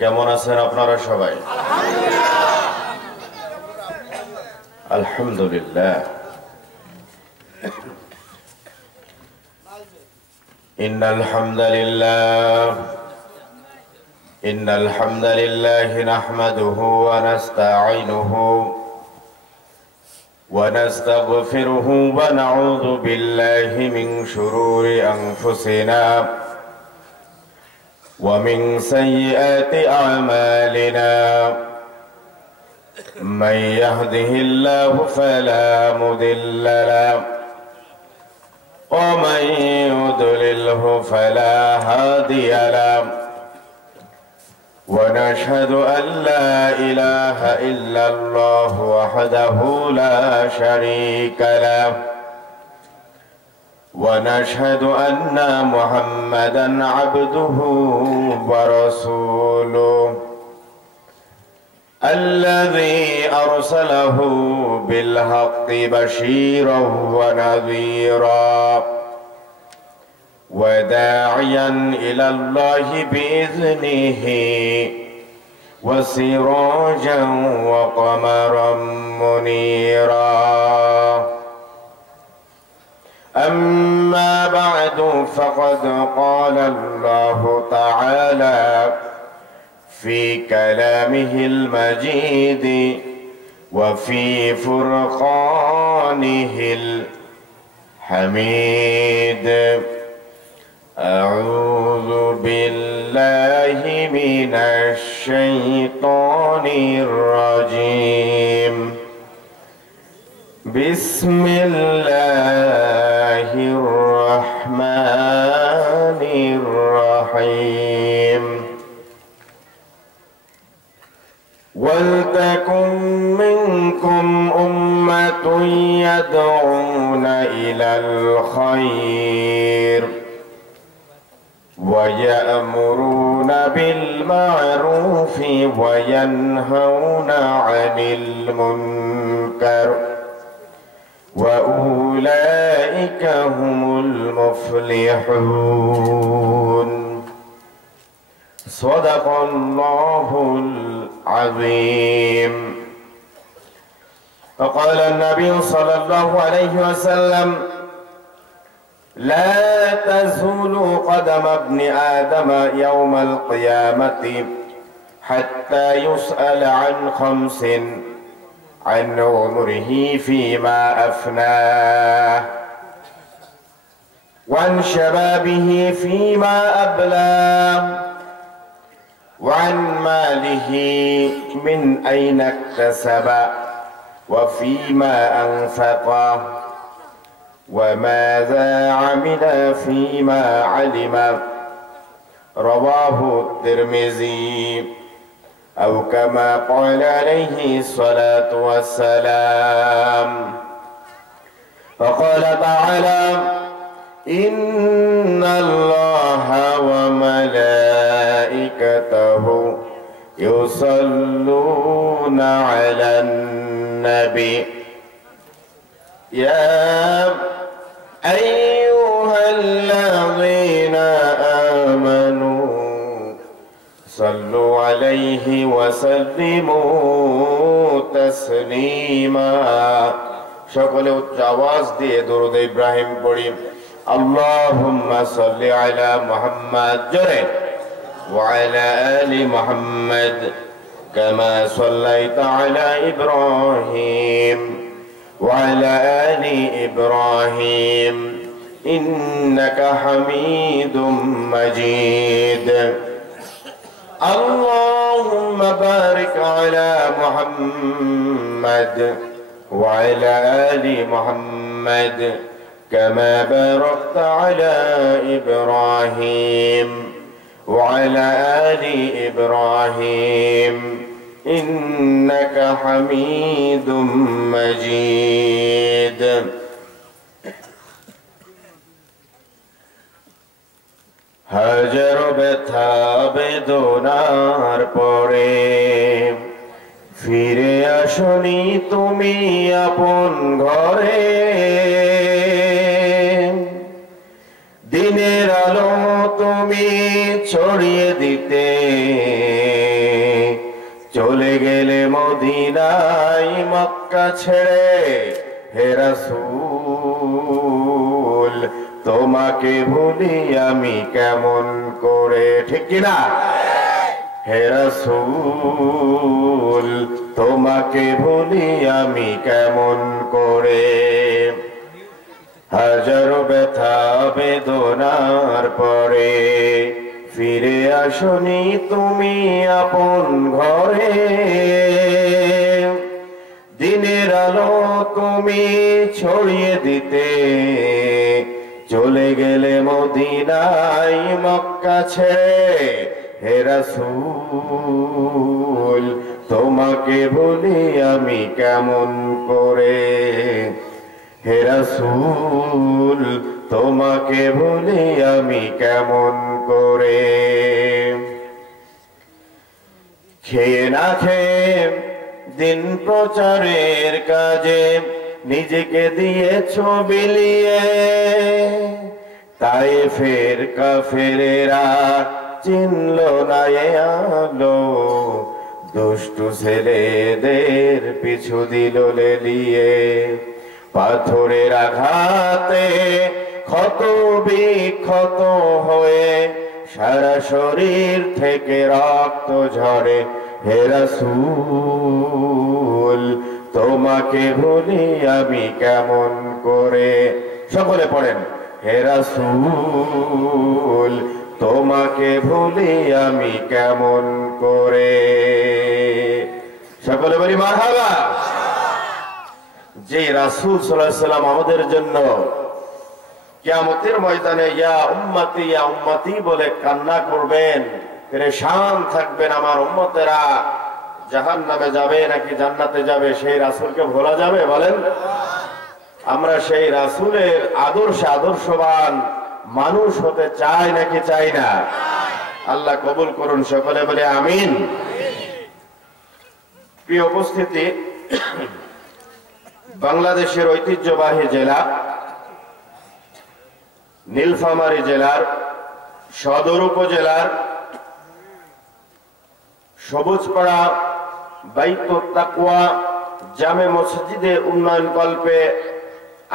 কেমন আছেন আপনারা সবাই? আলহামদুলিল্লাহ। ইন্নাল হামদালিল্লাহ নাহমাদুহু ওয়া নাস্তাঈনুহু ওয়া নাস্তাগফিরুহু ওয়া নাউযু বিল্লাহি মিন শুরুরি আনফুসিনা ومن سيئات أعمالنا من يهده الله فلا مضل له ومن يضلله فلا هادي له ونشهد أن لا إله إلا الله وحده لا شريك له ونشهد أن محمدًا عبده ورسوله الذي أرسله بالحق بشيرًا ونذيرًا وداعيًا إلى الله بإذنه وسراجًا وقمرًا منيرًا. أما بعد فقد قال الله تعالى في كلامه المجيد وفي فرقانه الحميد أعوذ بالله من الشيطان الرجيم بسم الله الرحمن الرحيم ولتكن منكم أمة يدعون إلى الخير ويأمرون بالمعروف وينهون عن المنكر وأولئك هم المفلحون. صدق الله العظيم. وقال النبي صلى الله عليه وسلم لا تزول قدم ابن آدم يوم القيامة حتى يسأل عن خمس عن عمره فيما أفناه وعن شبابه فيما أبلاه وعن ماله من أين اكتسب وفيما أنفقه وماذا عمل فيما علم. رواه الترمذي أو كما قال عليه الصلاة والسلام. وقال تعالى إن الله وملائكته يصلون على النبي يا أيها الذين آمنوا صلوا عليه وسلموا تسليما. সকলে উচ্চ আওয়াজ দিয়ে দরুদ ইব্রাহিম পড়ি। আল্লাহুম্মা সাল্লি আলা মুহাম্মাদ জোরে ওয়া আলা আলি মুহাম্মাদ কামা সাল্লাইতা আলা ইব্রাহিম ওয়া আলা আলি ইব্রাহিম ইন্নাকা হামিদুম মাজিদ। اللهم بارك على محمد وعلى آل محمد كما باركت على إبراهيم وعلى آل إبراهيم إنك حميد مجيد. হাজার ব্যথা বেদনার পরে ফিরে আসনি তুমি আপন ঘরে, দিনের আলো তুমি ছড়িয়ে দিতে মদিনায় মক্কা ছেড়ে হে রাসূল তোমাকে ভুলি আমি কেমন করে, ঠিক কিনা? হে রাসূল তোমাকে ভুলি আমি কেমন করে। হাজারো ব্যথা বেদনার পরে ফিরে আসনি তুমি আপন ঘরে, দিনের আলো তুমি ছড়িয়ে দিতে চলে গেলে মদিনায় মক্কা ছেড়ে হে রাসূল তোমাকে ভুলি আমি কেমন করে। হে রাসূল তোমাকে ভুলি আমি কেমন করে। খেয়ে না খেয়ে দিন প্রচারের কাজে নিজেকে দিয়েছো বিলিয়ে, তায়েফের কাফেরেরা চিনল না এ আলো, দুষ্টু ছেলেদের পিছু দিল লেলিয়ে। পাথরের আঘাতে ক্ষত বিক্ষত হয়ে সারা শরীর থেকে রক্ত ঝরে হে রাসূল তোমাকে ভুলি আমি কেমন করে। সকলে পড়েন, হে রাসূল তোমাকে ভুলি আমি কেমন করে। সকলে বলি মারহাবা। যে রাসূল সাল্লাল্লাহু আলাইহি সাল্লাম আমাদের জন্য কিয়ামতের ময়দানে ইয়া উম্মতি বলে কান্না করবেন, পেরেশান থাকবেন আমার উম্মতেরা জাহান্নামে যাবে নাকি জান্নাতে যাবে, সেই রাসূলকে ভোলা যাবে? বলেন। আমরা সেই রাসূলের আদর্শে আদর্শবান মানুষ হতে চাই নাকি চাই না? আল্লাহ কবুল করুন, সকলে বলে আমিন। প্রিয় উপস্থিতি, বাংলাদেশের ঐতিহ্যবাহী জেলা নীলফামারী জেলার সদর উপজেলার সবুজপাড়া বাইতুত তাকওয়া জামে মসজিদের উন্নয়ন কল্পে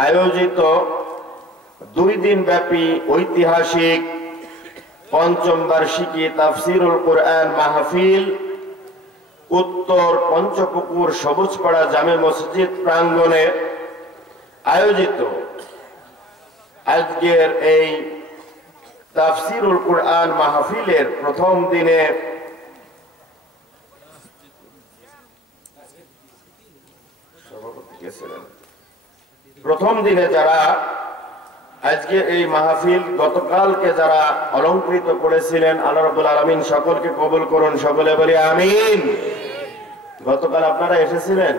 আয়োজিত 2 দিন ব্যাপী ঐতিহাসিক পঞ্চম বার্ষিকী তাফসিরুল কোরআন মাহফিল উত্তর পঞ্চপুকুর সবুজপাড়া জামে মসজিদ প্রাঙ্গণে আয়োজিত। আজকের এই তাফসিরুল কোরআন মাহফিলের প্রথম দিনে যারা আজকে এই মাহফিল গতকালকে যারা অলংকৃত করেছিলেন, আল্লাহ রাব্বুল আলামিন সকলকে কবুল করুন, সকলে বলি আমিন। গতকাল আপনারা এসেছিলেন?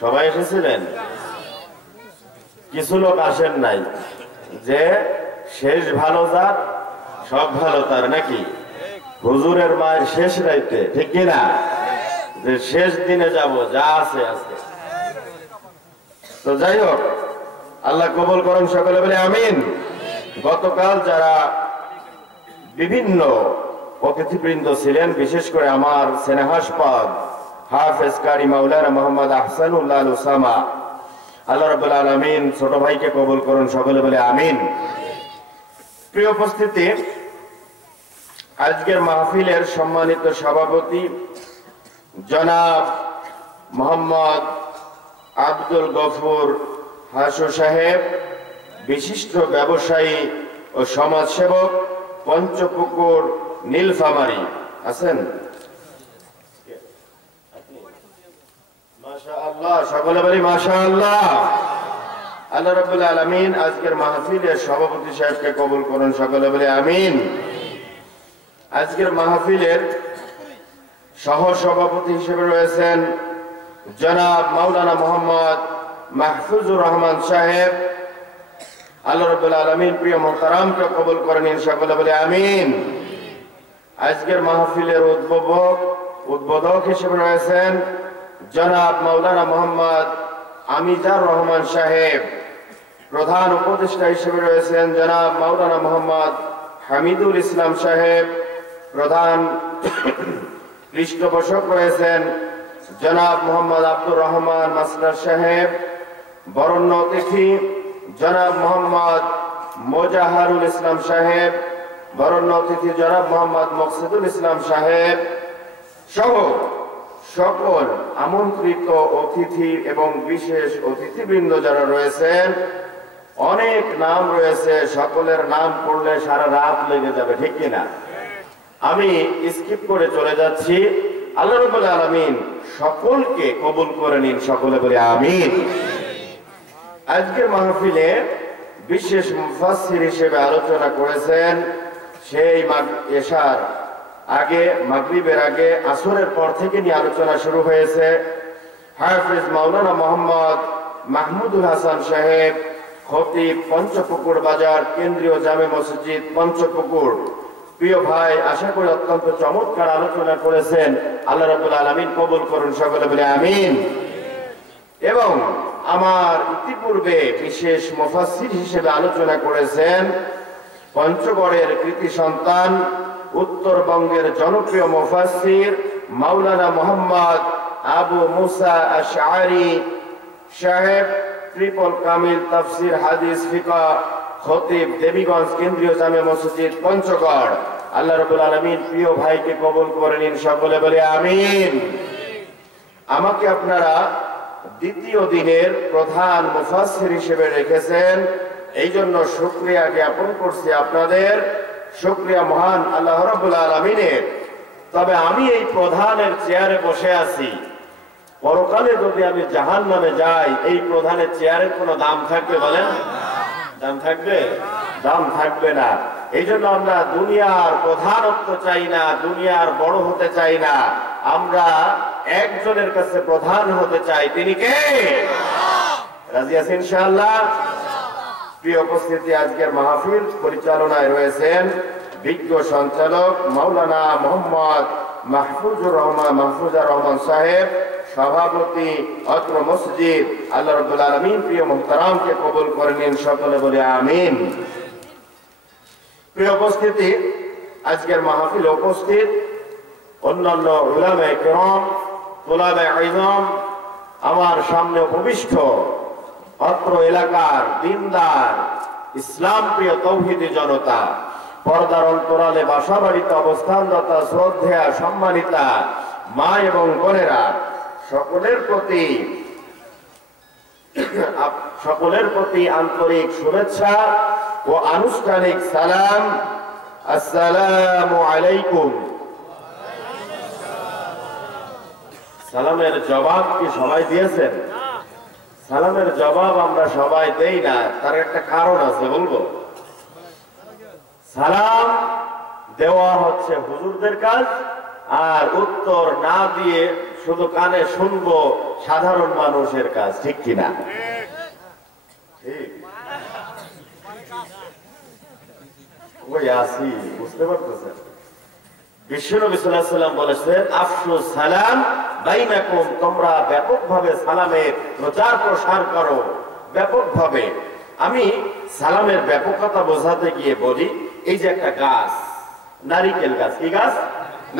সবাই এসেছিলেন? কিছু লোক আসেন নাই, যে শেষ ভালো যার সব ভালো তার, নাকি? হুজুরের মায়ের শেষ রাইতে, ঠিক কিনা? যে শেষ দিনে যাব, যা আছে আছে। তো যাই হোক, আল্লাহ কবুল করুন, সকলে বলে আমিন। গতকাল যারা বিভিন্ন অতিথিবৃন্দ ছিলেন, বিশেষ করে আমার স্নেহাস্পদ হাফেজ কারি মাওলানা মোহাম্মদ আহসানুল্লাহ আল উসামা, আল্লাহ রাব্বুল আলামিন ছোট ভাইকে কবুল করুন, সকলে বলে আমিন। প্রিয় উপস্থিতি, আজকের মাহফিলের সম্মানিত সভাপতি জনাব মোহাম্মদ আব্দুল গফুর হাসু সাহেব, বিশিষ্ট ব্যবসায়ী ও সমাজসেবক, পঞ্চপুকুর নীলফামারী আছেন? মাশাআল্লাহ, সকলে বলি মাশাআল্লাহ। আল্লাহ রাব্বুল আলামিন আজকের মাহফিলের সভাপতি সাহেবকে কবুল করুন, সকলে বলি আমিন। আজকের মাহফিলের সহ সভাপতি হিসেবে রয়েছেন জনাব মাওলানা মোহাম্মদ মাহফুজুর রহমান সাহেব। আল্লাহ রাব্বুল আলামিন প্রিয় মুহতারামকে কবুল করেন, সকলে বলে আমিন। আজকের মাহফিলের উদ্বোধক হিসেবে রয়েছেন জনাব মাওলানা মোহাম্মদ আমিজার রহমান সাহেব। প্রধান উপদেষ্টা হিসেবে রয়েছেন জনাব মাওলানা মোহাম্মদ হামিদুল ইসলাম সাহেব। প্রধান পৃষ্ঠপোষক রয়েছেন জনাব মোহাম্মদ আব্দুর রহমান মাস্টার সাহেব, বরণ্য অতিথি জনাব মোহাম্মদ মোজাহারুল ইসলাম সাহেব, বরণ্য অতিথি জনাব মোহাম্মদ মকসুদুল ইসলাম সাহেব সহ সকল আমন্ত্রিত অতিথি এবং বিশেষ অতিথিবৃন্দ যারা রয়েছেন, অনেক নাম রয়েছে, সকলের নাম পড়লে সারা রাত লেগে যাবে, ঠিক কিনা? আমি স্কিপ করে চলে যাচ্ছি। আল্লাহ রাব্বুল আলামিন সকলকে কবুল করে নিন, সকলে বলে আমিন। আজকের মাহফিলে বিশেষ মুফাসসির হিসেবে আলোচনা করেছেন সেই এশার আগে, মাগরিবের আগে, আসরের পর থেকে নিয়ে আলোচনা শুরু হয়েছে। হাফেজ মাওলানা মোহাম্মদ মাহমুদুল হাসান সাহেব, খতিব পঞ্চপুকুর বাজার কেন্দ্রীয় জামে মসজিদ পঞ্চপুকুর। প্রিয় ভাই, আশা করি অত্যন্ত চমৎকার আলোচনা করেছেন। আল্লাহ রাব্বুল আলামিন কবুল করুন, সকলে বলে আমিন। এবং আমার ইতিপূর্বে বিশেষ মুফাসসির হিসেবে আলোচনা করেছেন পঞ্চগড়ের কৃতি সন্তান, উত্তরবঙ্গের জনপ্রিয় মুফাসসির মাওলানা মোহাম্মদ আবু মুসা আশআরি সাহেব, ট্রিপল কামিল তাফসির হাদিস ফিকহ, খতিব দেবীগঞ্জ কেন্দ্রীয় জামে মসজিদ পঞ্চগড়। আল্লাহ রাব্বুল আলামিন প্রিয় ভাইকে কবুল করে নিন, সকলে বলে আমিন। আমাকে আপনারা দ্বিতীয় দিনের প্রধান মুফাসসির হিসেবে রেখেছেন, এই জন্য শুকরিয়া জ্ঞাপন করছি আপনাদের। শুকরিয়া মহান আল্লাহ রাব্বুল আলামিনের। তবে আমি এই প্রধানের চেয়ারে বসে আছি, পরকালে যদি আমি জাহান্নামে যাই, এই প্রধানের চেয়ারের কোনো দাম থাকবে বলেন? দাম থাকবে? দাম থাকবে না। এই জন্য আমরা দুনিয়ার প্রধানত্ব চাই না, দুনিয়ার বড় হতে চাই না, আমরা একজনের কাছে প্রধান হতে চাই। তিনি কে? রাজি আছেন ইনশাআল্লাহ? প্রিয় উপস্থিতি, আজকের মাহফিল পরিচালনায় রয়েছেন বিজ্ঞ সঞ্চালক মাওলানা মোহাম্মদ মাহফুজুর রহমান সাহেব, সভাপতি অত্র মসজিদ। আল্লাহ রাব্বুল আলামিন প্রিয় মুহতারামকে কবুল করে নিন, সকলে বলে আমিন। প্রিয় উপস্থিতি, আজকের মাহফিল উপস্থিত অন্যান্য উলামায়ে কেরাম, তুলাবে ইলম, আমার সামনে উপবিষ্ট অত্র এলাকার দিনদার ইসলাম প্রিয় তৌহিদি জনতা, পর্দার অন্তরালে বাসাবাড়িতে অবস্থানরত শ্রদ্ধেয়া সম্মানিতা মা এবং বোনেরা, সকলের প্রতি আন্তরিক শুভেচ্ছা ও আনুষ্ঠানিক সালাম। আসসালামু আলাইকুম। সালামের জবাব কি সবাই দিয়েছেন? সালামের জবাব আমরা সবাই দেই না, তার একটা কারণ আছে, বলবো। সালাম দেওয়া হচ্ছে হুজুরদের কাজ, আর উত্তর না দিয়ে শুধু কানে শুনবো সাধারণ মানুষের কাজ, ঠিক কিনা? ঠিক। ওই আসি, বুঝতে পারতেছেন? বিশ্বনবী সাল্লাল্লাহু আলাইহি ওয়াসাল্লাম বলেছেন, আফশু সালাম বাইনাকুম, তোমরা ব্যাপকভাবে সালামের প্রচার প্রসার করো, ব্যাপকভাবে। আমি সালামের ব্যাপকতা বোঝাতে গিয়ে বলি, এই যে একটা গাছ, নারিকেল গাছ, কি গাছ?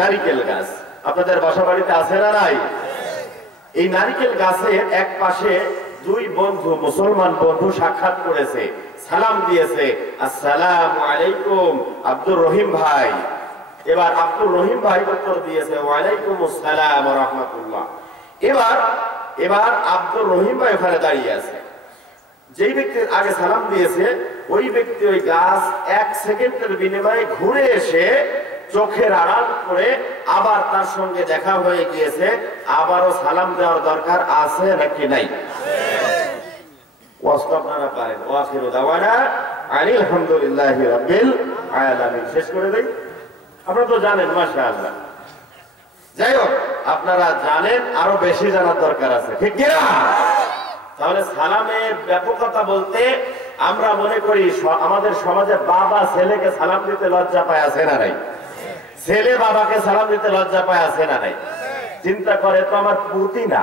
নারিকেল গাছ। আপনাদের বাসা বাড়িতে আছে না নাই? এই নারিকেল গাছের এক পাশে দুই বন্ধু, মুসলমান বন্ধু সাক্ষাৎ করেছে, সালাম দিয়েছে, আসসালামু আলাইকুম আব্দুর রহিম ভাই। এবার আব্দুর রহিম ভাই উত্তর দিয়েছে, ওয়ালাইকুম আসসালাম ওয়া রাহমাতুল্লাহ। এবার আব্দুর রহিম ভাই ওখানে দাঁড়িয়ে আছে। যেই ব্যক্তির আগে সালাম দিয়েছে, ওই ব্যক্তি ওই গাছ 1 সেকেন্ডের বিনিময়ে ঘুরে এসে চোখের আড়াল করে আবার তার সঙ্গে দেখা হয়ে গিয়েছে। আবারও সালাম দেওয়ার দরকার আছে নাকি নাই? আপনারা পারেন। ওয়াখিরু দাওয়ানা আনিল হামদুলিল্লাহি রাব্বিল আলামিন। শেষ করে দেই। আপনারা তো জানেন, মাশাআল্লাহ। যাই হোক, আপনারা জানেন, আরো বেশি জানার দরকার আছে, ঠিক কিনা? তাহলে সালামের ব্যাপকতা বলতে আমরা মনে করি আমাদের সমাজে বাবা ছেলেকে সালাম দিতে লজ্জা পায়, আছে না নাই? ছেলে বাবাকে সালাম দিতে লজ্জা পায়, আছে না নাই? চিন্তা করে, তো আমার পুতি না,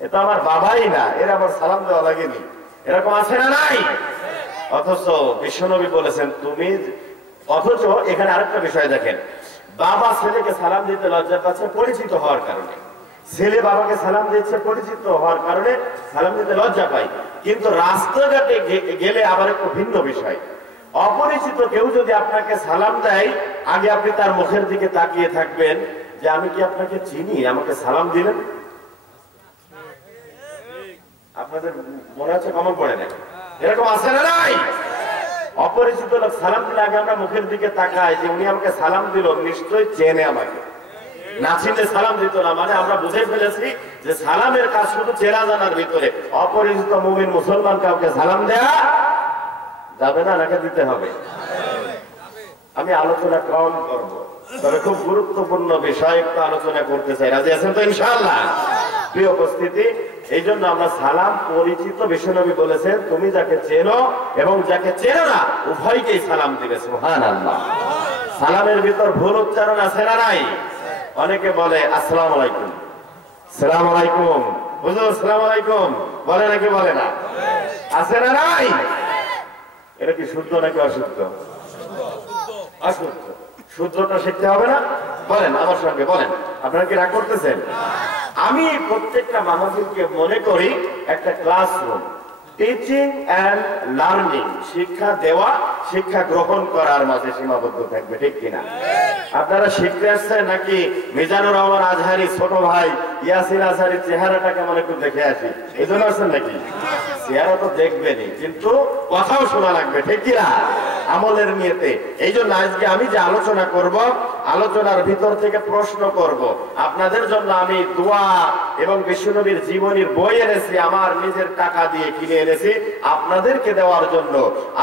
এ তো আমার বাবাই না, এর আমার সালাম দেওয়া লাগেনি, এরকম আছে না নাই? অথচ বিশ্বনবী বলেছেন তুমি, অথচ এখানে আরেকটা বিষয় দেখেন, বাবা ছেলেকে সালাম দিতে লজ্জা পাচ্ছে পরিচিত হওয়ার কারণে, ছেলে বাবাকে সালাম দিচ্ছে পরিচিত হওয়ার কারণে সালাম দিতে লজ্জা পাই। কিন্তু রাস্তাঘাটে গেলে আবার একটু ভিন্ন বিষয়। অপরিচিত কেউ যদি আপনাকে সালাম দেয়, আগে আপনি তার মুখের দিকে তাকিয়ে থাকবেন যে আমি কি আপনাকে চিনি, আমাকে সালাম দিলেন। আপনাদের মনে হচ্ছে কমন পড়ে না, এরকম আছে না নাই? অপরিচিত লোক সালাম দিলে আগে আমরা মুখের দিকে তাকাই যে উনি আমাকে সালাম দিল, নিশ্চয়ই চেনে আমাকে। না চিনলে সালাম দিত না, মানে আমরা বুঝে ফেলেছি যে সালামের কাজ শুধু চেনা জানার ভিতরে। অপরিচিত মুমিন মুসলমান কাউকে সালাম দেয়া যাবে না, নাকি দিতে হবে? আমি আলোচনা কম করব, তবে খুব গুরুত্বপূর্ণ বিষয় একটু আলোচনা করতে চাই। রাজি আছেন তো ইনশাআল্লাহ? প্রিয় উপস্থিতি, এই জন্য আমরা সালাম পরিচিত, বিশ্বনবী বলেছেন তুমি যাকে চেনো এবং যাকে চেনো না উভয়কেই সালাম দিবে। সুবহানাল্লাহ। সালামের ভিতর ভুল উচ্চারণ আছে না নাই? অনেকে বলে আসসালামু আলাইকুম, আসসালামু আলাইকুম, হুজুর আসসালামু আলাইকুম বলে নাকি বলে না? আছে না নাই? এটা কি শুদ্ধ নাকি অশুদ্ধ? অশুদ্ধ। শুদ্ধটা শিখতে হবে না? বলেন আমার সঙ্গে, বলেন। আপনারা কি রাগ করতেছেন? আমি প্রত্যেকটা মাহফিলকে মনে করি একটা ক্লাসরুম, টিচিং এন্ড লার্নিং, শিক্ষা দেওয়া শিক্ষা গ্রহণ করার মাঝে সীমাবদ্ধ থাকবে, ঠিক কিনা? আপনারা শিখতে আসছেন নাকি মিজানুর রহমান আজহারি ছোট ভাই ইয়াসিন আজহারির চেহারাটা কেমন একটু দেখে আসি, এই জন্য আসছেন নাকি? চেহারা তো দেখবেনই, কিন্তু কথাও শোনা লাগবে, ঠিক কিনা? আমলের নিয়তে। এই জন্য আজকে আমি যে আলোচনা করব, আলোচনার ভিতর থেকে প্রশ্ন করব। আপনাদের জন্য আমি দোয়া এবং বিশ্বনবীর জীবনীর বই এনেছি, আমার নিজের টাকা দিয়ে কিনে এনেছি আপনাদেরকে দেওয়ার জন্য।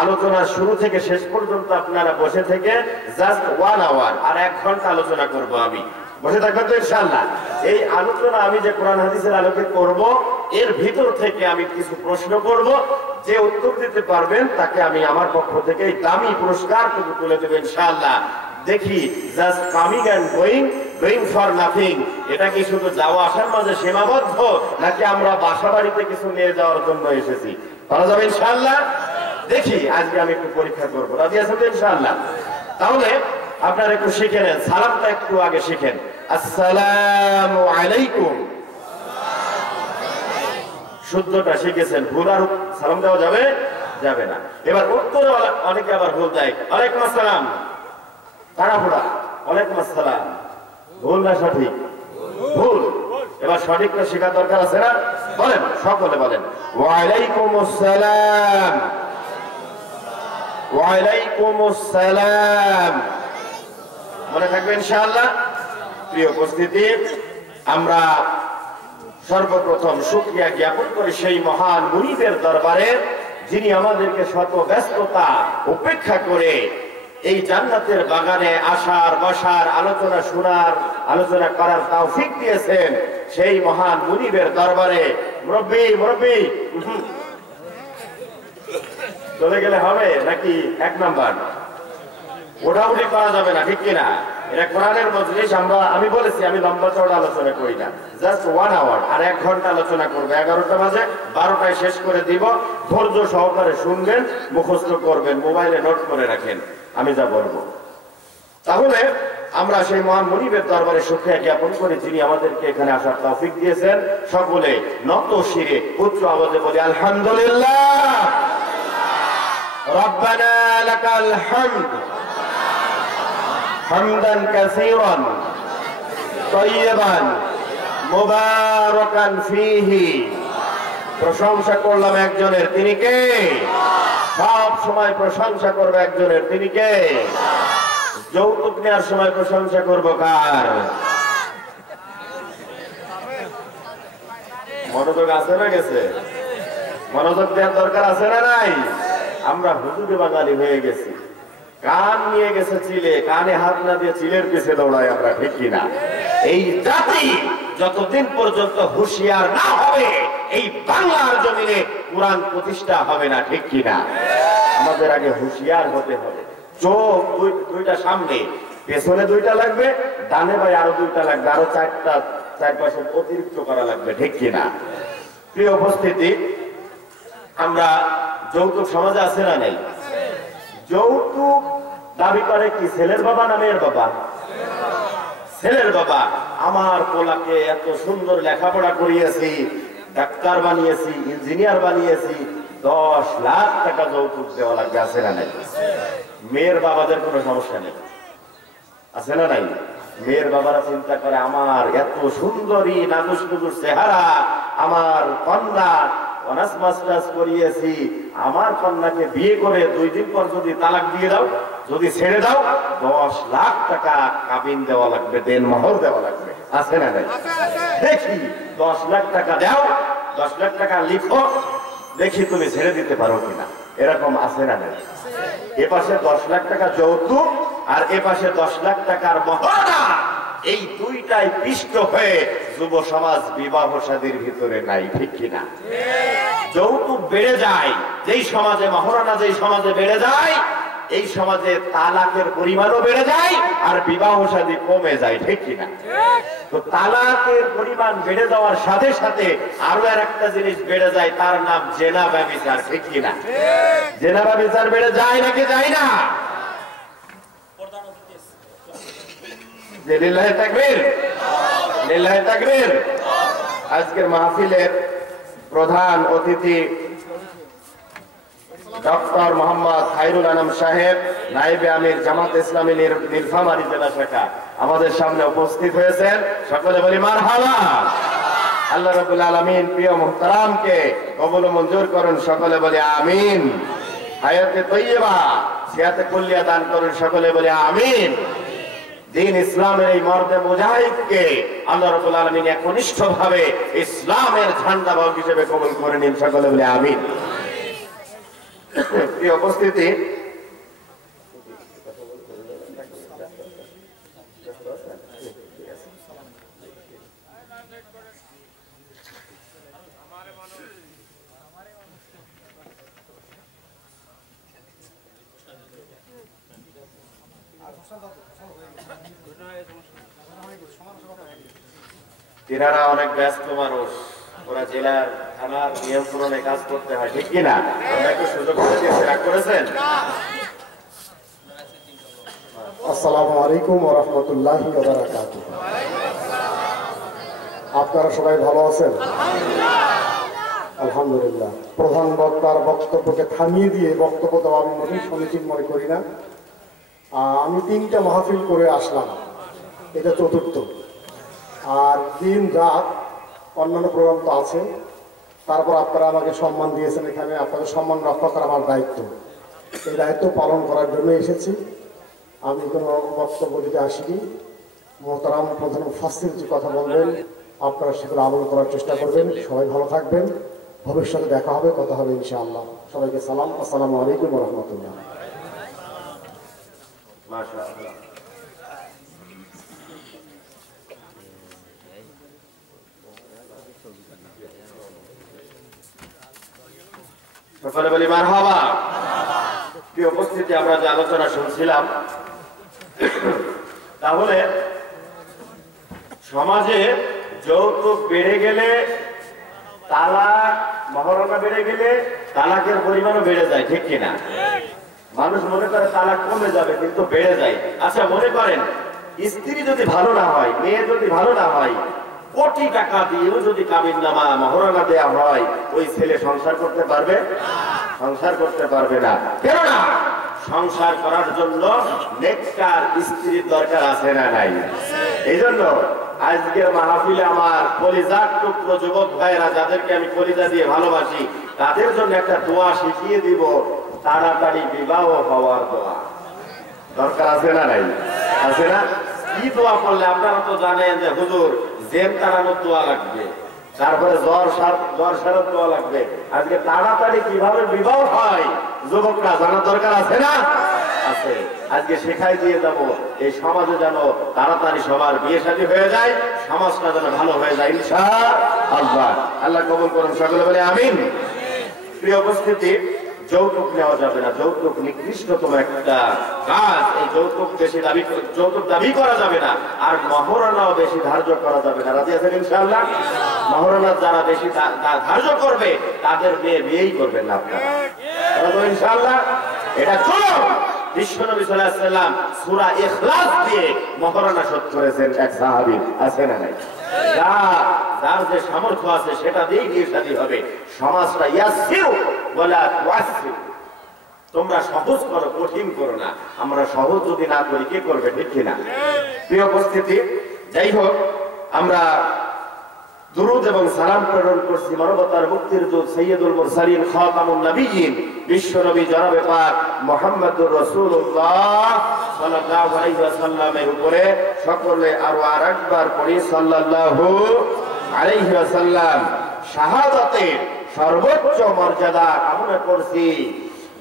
আলোচনার শুরু থেকে শেষ পর্যন্ত আপনারা বসে থেকে জাস্ট 1 আওয়ার আর 1 ঘন্টা আলোচনা করব। আমি বসে থাকবেন তো ইনশাআল্লাহ? এই আলোচনা আমি যে কোরআন হাদিসের আলোকে করব, এর ভিতর থেকে আমি কিছু প্রশ্ন করব, যে উত্তর দিতে পারবেন তাকে আমি আমার পক্ষ থেকে দামি পুরস্কার তুলে দেব ইনশাআল্লাহ। দেখি just coming and going for nothing, এটা কি শুধু যাওয়া আসার মাঝে সীমাবদ্ধ, নাকি আমরা বাসা বাড়িতে কিছু নিয়ে যাওয়ার জন্য এসেছি? পারা যাবে ইনশাআল্লাহ? দেখি আজকে আমি একটু পরীক্ষা করবো। রাজি আছেন তো ইনশাআল্লাহ? তাহলে আপনারা একটু শিখে নেন, সালামটা একটু আগে শিখেন। আসসালামু আলাইকুম, শুদ্ধটা শিখেছেন, ভুল আর সালাম দেওয়া যাবে যাবে না। এবার উত্তরে অনেকে আবার ভুল দেয়, ওয়ালাইকুম আসসালাম, তাড়াহুড়া, ওয়ালাইকুম আসসালাম, ভুল না সঠিক? ভুল। এবার সঠিকটা শেখার দরকার আছে না? বলেন, সকলে বলেন ওয়ালাইকুম আসসালাম, ওয়ালাইকুম আসসালাম। মনে থাকবে ইনশাআল্লাহ? প্রিয় উপস্থিতি, আমরা সর্বপ্রথম শুকরিয়া জ্ঞাপন করি সেই মহান মুনিদের দরবারে, যিনি আমাদেরকে শত ব্যস্ততা উপেক্ষা করে এই জান্নাতের বাগানে আসার, বসার, আলোচনা শোনার, আলোচনা করার তৌফিক দিয়েছেন। সেই মহান মুনিবের দরবারে মুরব্বি চলে গেলে হবে নাকি 1 নাম্বার ওঠাউঠি করা যাবে না, ঠিক কিনা? এটা কোরআনের মজলিস। আমি বলেছি আমি লম্বা চওড়া আলোচনা করি না, জাস্ট 1 আওয়ার আর 1 ঘন্টা আলোচনা করবো। 11টা বাজে, 12টায় শেষ করে দিব। ধৈর্য সহকারে শুনবেন, মুখস্থ করবেন, মোবাইলে নোট করে রাখেন আমি যা বলবো। তাহলে আমরা সেই মহান মুনিবের দরবারে শুকরিয়া জ্ঞাপন করি, যিনি আমাদেরকে এখানে আসার তৌফিক দিয়েছেন। সকলে নত শিরে উচ্চ আওয়াজে বলি আলহামদুলিল্লাহ, রব্বানা লাকাল হামদ হামদান কাসীরান তাইয়িবান মুবারাকান ফীহি। প্রশংসা করলাম একজনের, তিনি কে? সব সময় প্রশংসা করবে একজনের, তিনি কে? যৌতুক নেওয়ার সময় প্রশংসা করব কার? মনোযোগ আছে না গেছে? মনোযোগ দেওয়ার দরকার আছে না নাই? আমরা হুজুরে বাঙালি হয়ে গেছি, কান নিয়ে গেছে চিলে, কানে হাত না দিয়ে চিলের পিছে দৌড়াই আমরা, ঠিক কিনা? এই জাতি যতদিন পর্যন্ত হুঁশিয়ার না হবে, এই বাংলার জমিনে কোরআন প্রতিষ্ঠা হবে না, ঠিক কিনা? আমাদের আগে হুঁশিয়ার হতে হবে। চোখ দুইটা সামনে, পেছনে 2টা লাগবে, ডানে ভাই আরো 2টা লাগবে, আরো 4টা, 4 পাশে অতিরিক্ত করা লাগবে, ঠিক কিনা? প্রিয় উপস্থিতি, আমরা যৌতুক সমাজে আছে না নাই? যৌতুক দাবি করে কি ছেলের বাবা না মেয়ের বাবা? ছেলের বাবা, আমার পোলাকে এত সুন্দর লেখাপড়া করিয়েছি, ডাক্তার বানিয়েছি, ইঞ্জিনিয়ার বানিয়েছি, 10 লাখ টাকা যৌতুক দেওয়া লাগবে, আছে না নাই? মেয়ের বাবাদের কোনো সমস্যা নেই, আছে না নাই? মেয়ের বাবারা চিন্তা করে, আমার এত সুন্দরী নাদুস নুদুস চেহারা, আমার কন্যা অনার্স মাস্টার্স করিয়েছি, আমার কন্যাকে বিয়ে করে 2 দিন পর যদি তালাক দিয়ে দাও, যদি ছেড়ে দাও, 10 লাখ টাকা কাবিন দেওয়া লাগবে, দেনমোহর দেওয়া লাগবে, আছে না নাই? দেখি 10 লাখ টাকা দাও, 10 লাখ টাকা লিখো, দেখি তুমি ছেড়ে দিতে পারো কিনা। এরকম আছে না নাই? এ পাশে 10 লাখ টাকা যৌতুক আর এ পাশে 10 লাখ টাকার মহারণা, এই দুইটাই পিষ্ট হয়ে যুব সমাজ বিবাহ শাদীর ভিতরে নাই, ঠিক কিনা? যৌতুক বেড়ে যায় যেই সমাজে, মহারণা যেই সমাজে বেড়ে যায়, এই সমাজে তালাকের পরিমাণও বেড়ে যায় আর বিবাহ শাদী কমে যায়, ঠিক কিনা? তো তালাকের পরিমাণ বেড়ে যাওয়ার সাথে সাথে আরো একটা জিনিস বেড়ে যায়, তার নাম জেনা ব্যভিচার, ঠিক কিনা? জেনা ব্যভিচার বেড়ে যায় নাকি যায় না? লিল্লাহি তাকবীর, লিল্লাহি তাকবীর। আজকের মাহফিলের প্রধান অতিথি ডক্টর মোহাম্মদ খায়রুল আনাম সাহেব, নায়েবে আমির জামাত ইসলামী নীলফামারী জেলা শাখা, আমাদের সামনে উপস্থিত হয়েছেন। সকলে বলি মারহাবা। আল্লাহ রাব্বুল আলামিন প্রিয় মুহতারামকে কবুল মঞ্জুর করুন, সকলে বলি আমিন। হায়াতে তৈয়বা, সিয়াতে কুল্লিয়া দান করুন, সকলে বলি আমিন। দিন ইসলামের এই মর্দে মুজাহিদকে আল্লাহ রাব্বুল আলামিন একনিষ্ঠভাবে ইসলামের ঝান্ডাবাহক হিসেবে কবুল করে নিন, সকলে বলি আমিন। প্রিয় উপস্থিতি, তিনারা অনেক ব্যস্ত মানুষ, ওরা জেলার থানার নিয়ন্ত্রণে কাজ করতে হয়, ঠিক কিনা? আমরা একটু সুযোগ করে দিয়েছি, রাগ করেছেন? আসসালামু আলাইকুম ওয়া রাহমাতুল্লাহি ওয়া বারাকাতুহু। আপনারা সবাই ভালো আছেন? আলহামদুলিল্লাহ। প্রধান বক্তার বক্তব্যকে থামিয়ে দিয়ে বক্তব্য দেওয়া আমি মোটেই সমীচীন মনে করি না। আমি 3টা মাহফিল করে আসলাম, এটা 4র্থ। আর দিন রাত অন্যান্য প্রোগ্রাম তো আছে, তারপর আপনারা আমাকে সম্মান দিয়েছেন, এখানে আপনাদের সম্মান রক্ষা করা আমার দায়িত্ব। এই দায়িত্ব পালন করার জন্য এসেছি, আমি কোনো বক্তব্য দিতে আসিনি। মোহতারাম প্রধান মুফাসসির যে কথা বলবেন, আপনারা সেগুলো আমল করার চেষ্টা করবেন। সবাই ভালো থাকবেন, ভবিষ্যতে দেখা হবে, কথা হবে ইনশাআল্লাহ। সবাইকে সালাম, আসসালামু আলাইকুম ওয়া রাহমাতুল্লাহ। মাশাআল্লাহ। সকলে বলি মারহাবা। প্রিয় উপস্থিতি, আমরা যে আলোচনা শুনছিলাম, তাহলে সমাজে যৌতুক বেড়ে গেলে, তালাক মহারণা বেড়ে গেলে তালাকের পরিমাণও বেড়ে যায়, ঠিক কিনা? মানুষ মনে করে তালাক কমে যাবে, কিন্তু বেড়ে যায়। আচ্ছা, মনে করেন স্ত্রী যদি ভালো না হয়, মেয়ে যদি ভালো না হয়, কোটি টাকা দিয়েও যদি কাবিননামা মহারণা দেয়া হয়, ওই ছেলে সংসার করতে পারবে? সংসার করতে পারবে না। কেননা সংসার করার জন্য নেককার স্ত্রীর দরকার আছে না নাই? এই জন্য আজকের মাহফিলে আমার কলিজার টুকরো যুবক ভাইয়েরা, যাদেরকে আমি কলিজা দিয়ে ভালোবাসি, তাদের জন্য একটা দোয়া শিখিয়ে দিব, তাড়াতাড়ি বিবাহ হওয়ার দোয়া। দরকার আছে না নাই? আছে না? কি দোয়া করলে? আপনারা তো জানেন যে হুজুর জেন তাড়ানোর দোয়া লাগবে, তারপরে জ্বর সারার দোয়া লাগবে। আজকে তাড়াতাড়ি কিভাবে বিবাহ হয় যুবকরা জানার দরকার আছে না? আছে। আজকে শেখাই দিয়ে যাব, এই সমাজে যেন তাড়াতাড়ি সবার বিয়ে শাদী হয়ে যায়, সমাজটা যেন ভালো হয়ে যায় ইনশাআল্লাহ। আল্লাহ কবুল করুন, সকলে বলে আমিন। প্রিয় উপস্থিতি, যৌতুক নেওয়া যাবে না, যৌতুক নিকৃষ্টতম একটা কাজ। এই যৌতুক দাবি করা যাবে না, আর মহারণাও বেশি ধার্য করা যাবে না। রাজি আছেন ইনশাআল্লাহ? মহারণা যারা বেশি ধার্য করবে, তাদের বিয়েই করবেন না আপনারা, ইনশাআল্লাহ। এটা চলো বিশ্বনবী সাল্লাল্লাহু আলাইহি ওয়াসাল্লাম সূরা ইখলাস দিয়ে মহারণা শোধ করেছেন এক সাহাবী, আছে না নাই? যার যে সামর্থ্য আছে সেটা দিয়ে বিয়ে শাদী হবে। সমাজটা ইয়াসসিরু ওয়ালা তুআসসিরু, তোমরা সহজ করো, কঠিন করো না। আমরা সহজ যদি না করি কে করবে, ঠিক কিনা? প্রিয় উপস্থিতি, যাই হোক, আমরা দুরুদ এবং সালাম প্রেরণ করছি মানবতার মুক্তির দূত সাইয়্যিদুল মুরসালিন খাতামুন নবিয়্যিন বিশ্ব নবী জনাবে পাক মুহাম্মদুর রাসূলুল্লাহ সাল্লাল্লাহু আলাইহি ওয়াসাল্লামের উপরে। সকলে আরো আরেকবার পড়ি সাল্লাল্লাহু আলাইহি ওয়াসাল্লাম। শাহাদাতের সর্বোচ্চ মর্যাদা কামনা করছি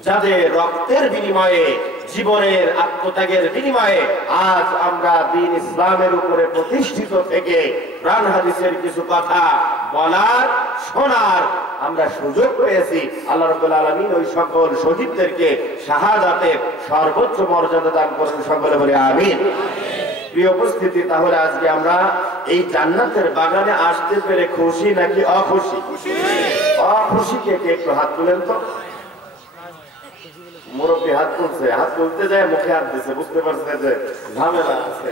যাদের রক্তের বিনিময়ে, জীবনের আত্মত্যাগের বিনিময়ে আজ আমরা দ্বীন ইসলামের উপরে প্রতিষ্ঠিত থেকে প্রাণ হাদিসের কিছু কথা বলার, শোনার আমরা সুযোগ পেয়েছি। আল্লাহ রাব্বুল আলামিন ওই সকল শহীদদেরকে শাহাদাতের সর্বোচ্চ মর্যাদা দান করেন, সকলে বলে আমিন। প্রিয় উপস্থিতি, তাহলে আজকে আমরা এই জান্নাতের বাগানে আসতে পেরে খুশি নাকি অখুশি? অখুশি কে কে একটু হাত তুলেন তো। মুরব্বী হাত তুলছে, হাত তুলতে যায় মুখে হাত দিচ্ছে, বুঝতে পারছে যে ঝামেলা আছে।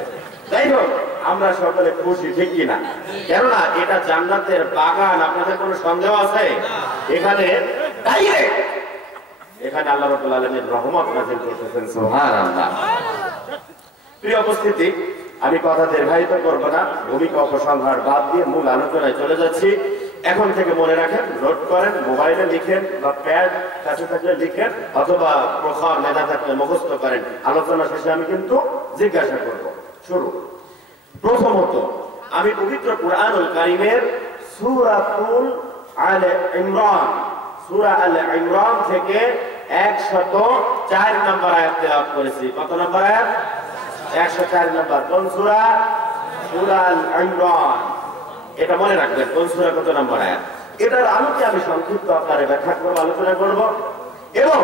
যাই হোক, আমরা সকলে খুশি, ঠিক কিনা? কেননা এটা জান্নাতের বাগান, আপনাদের কোনো সন্দেহ আছে? এখানে ডাইরেক্ট এখানে আল্লাহ রাব্বুল আলামিন রহমত নাযিল করতেছেন, সুবহানাল্লাহ। প্রিয় উপস্থিতি, আমি কথা দীর্ঘায়িত করব না, ভূমিকা উপসংহার বাদ দিয়ে মূল আলোচনায় চলে যাচ্ছি। এখন থেকে মনে রাখেন, নোট করেন, মোবাইলে লিখেন বা প্যাড কাছে থাকলে লিখেন, অথবা প্রখর মেধা থাকলে মুখস্থ করেন। আলোচনা শেষে আমি কিন্তু জিজ্ঞাসা করব। শুরু। প্রথমত, আমি পবিত্র কুরআনুল কারীমের সূরাতুল আলে ইমরান, সূরা আলে ইমরান থেকে 104 নম্বর আয়াত তেলাওয়াত করেছি। কত নম্বর আয়াত? 104 নম্বর। কোন সূরা? সূরা আল ইমরান। এটা মনে রাখবেন, কোন সূরা কত নম্বর আয়াত। এটার আলোকে আমি সংক্ষিপ্ত আকারে ব্যাখ্যা করব, আলোচনা করব। এবং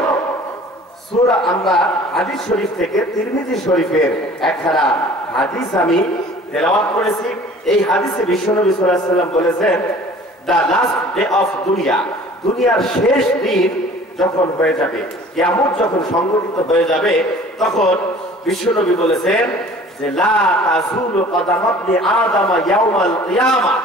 সূরা আমরা হাদিস শরীফ থেকে তিরমিজি শরীফের একখানা হাদিস আমি তেলাওয়াত করেছি। এই হাদিসে বিশ্বনবী সাল্লাল্লাহু আলাইহি ওয়াসাল্লাম বলেছেন, দ্য লাস্ট ডে অফ দুনিয়া, দুনিয়ার শেষ দিন যখন হয়ে যাবে, কিয়ামত যখন সংঘটিত হয়ে যাবে, তখন বিশ্বনবী বলেছেন যে লা তাযুলু কদামা ইবনি আদম ইয়াউমাল কিয়ামা,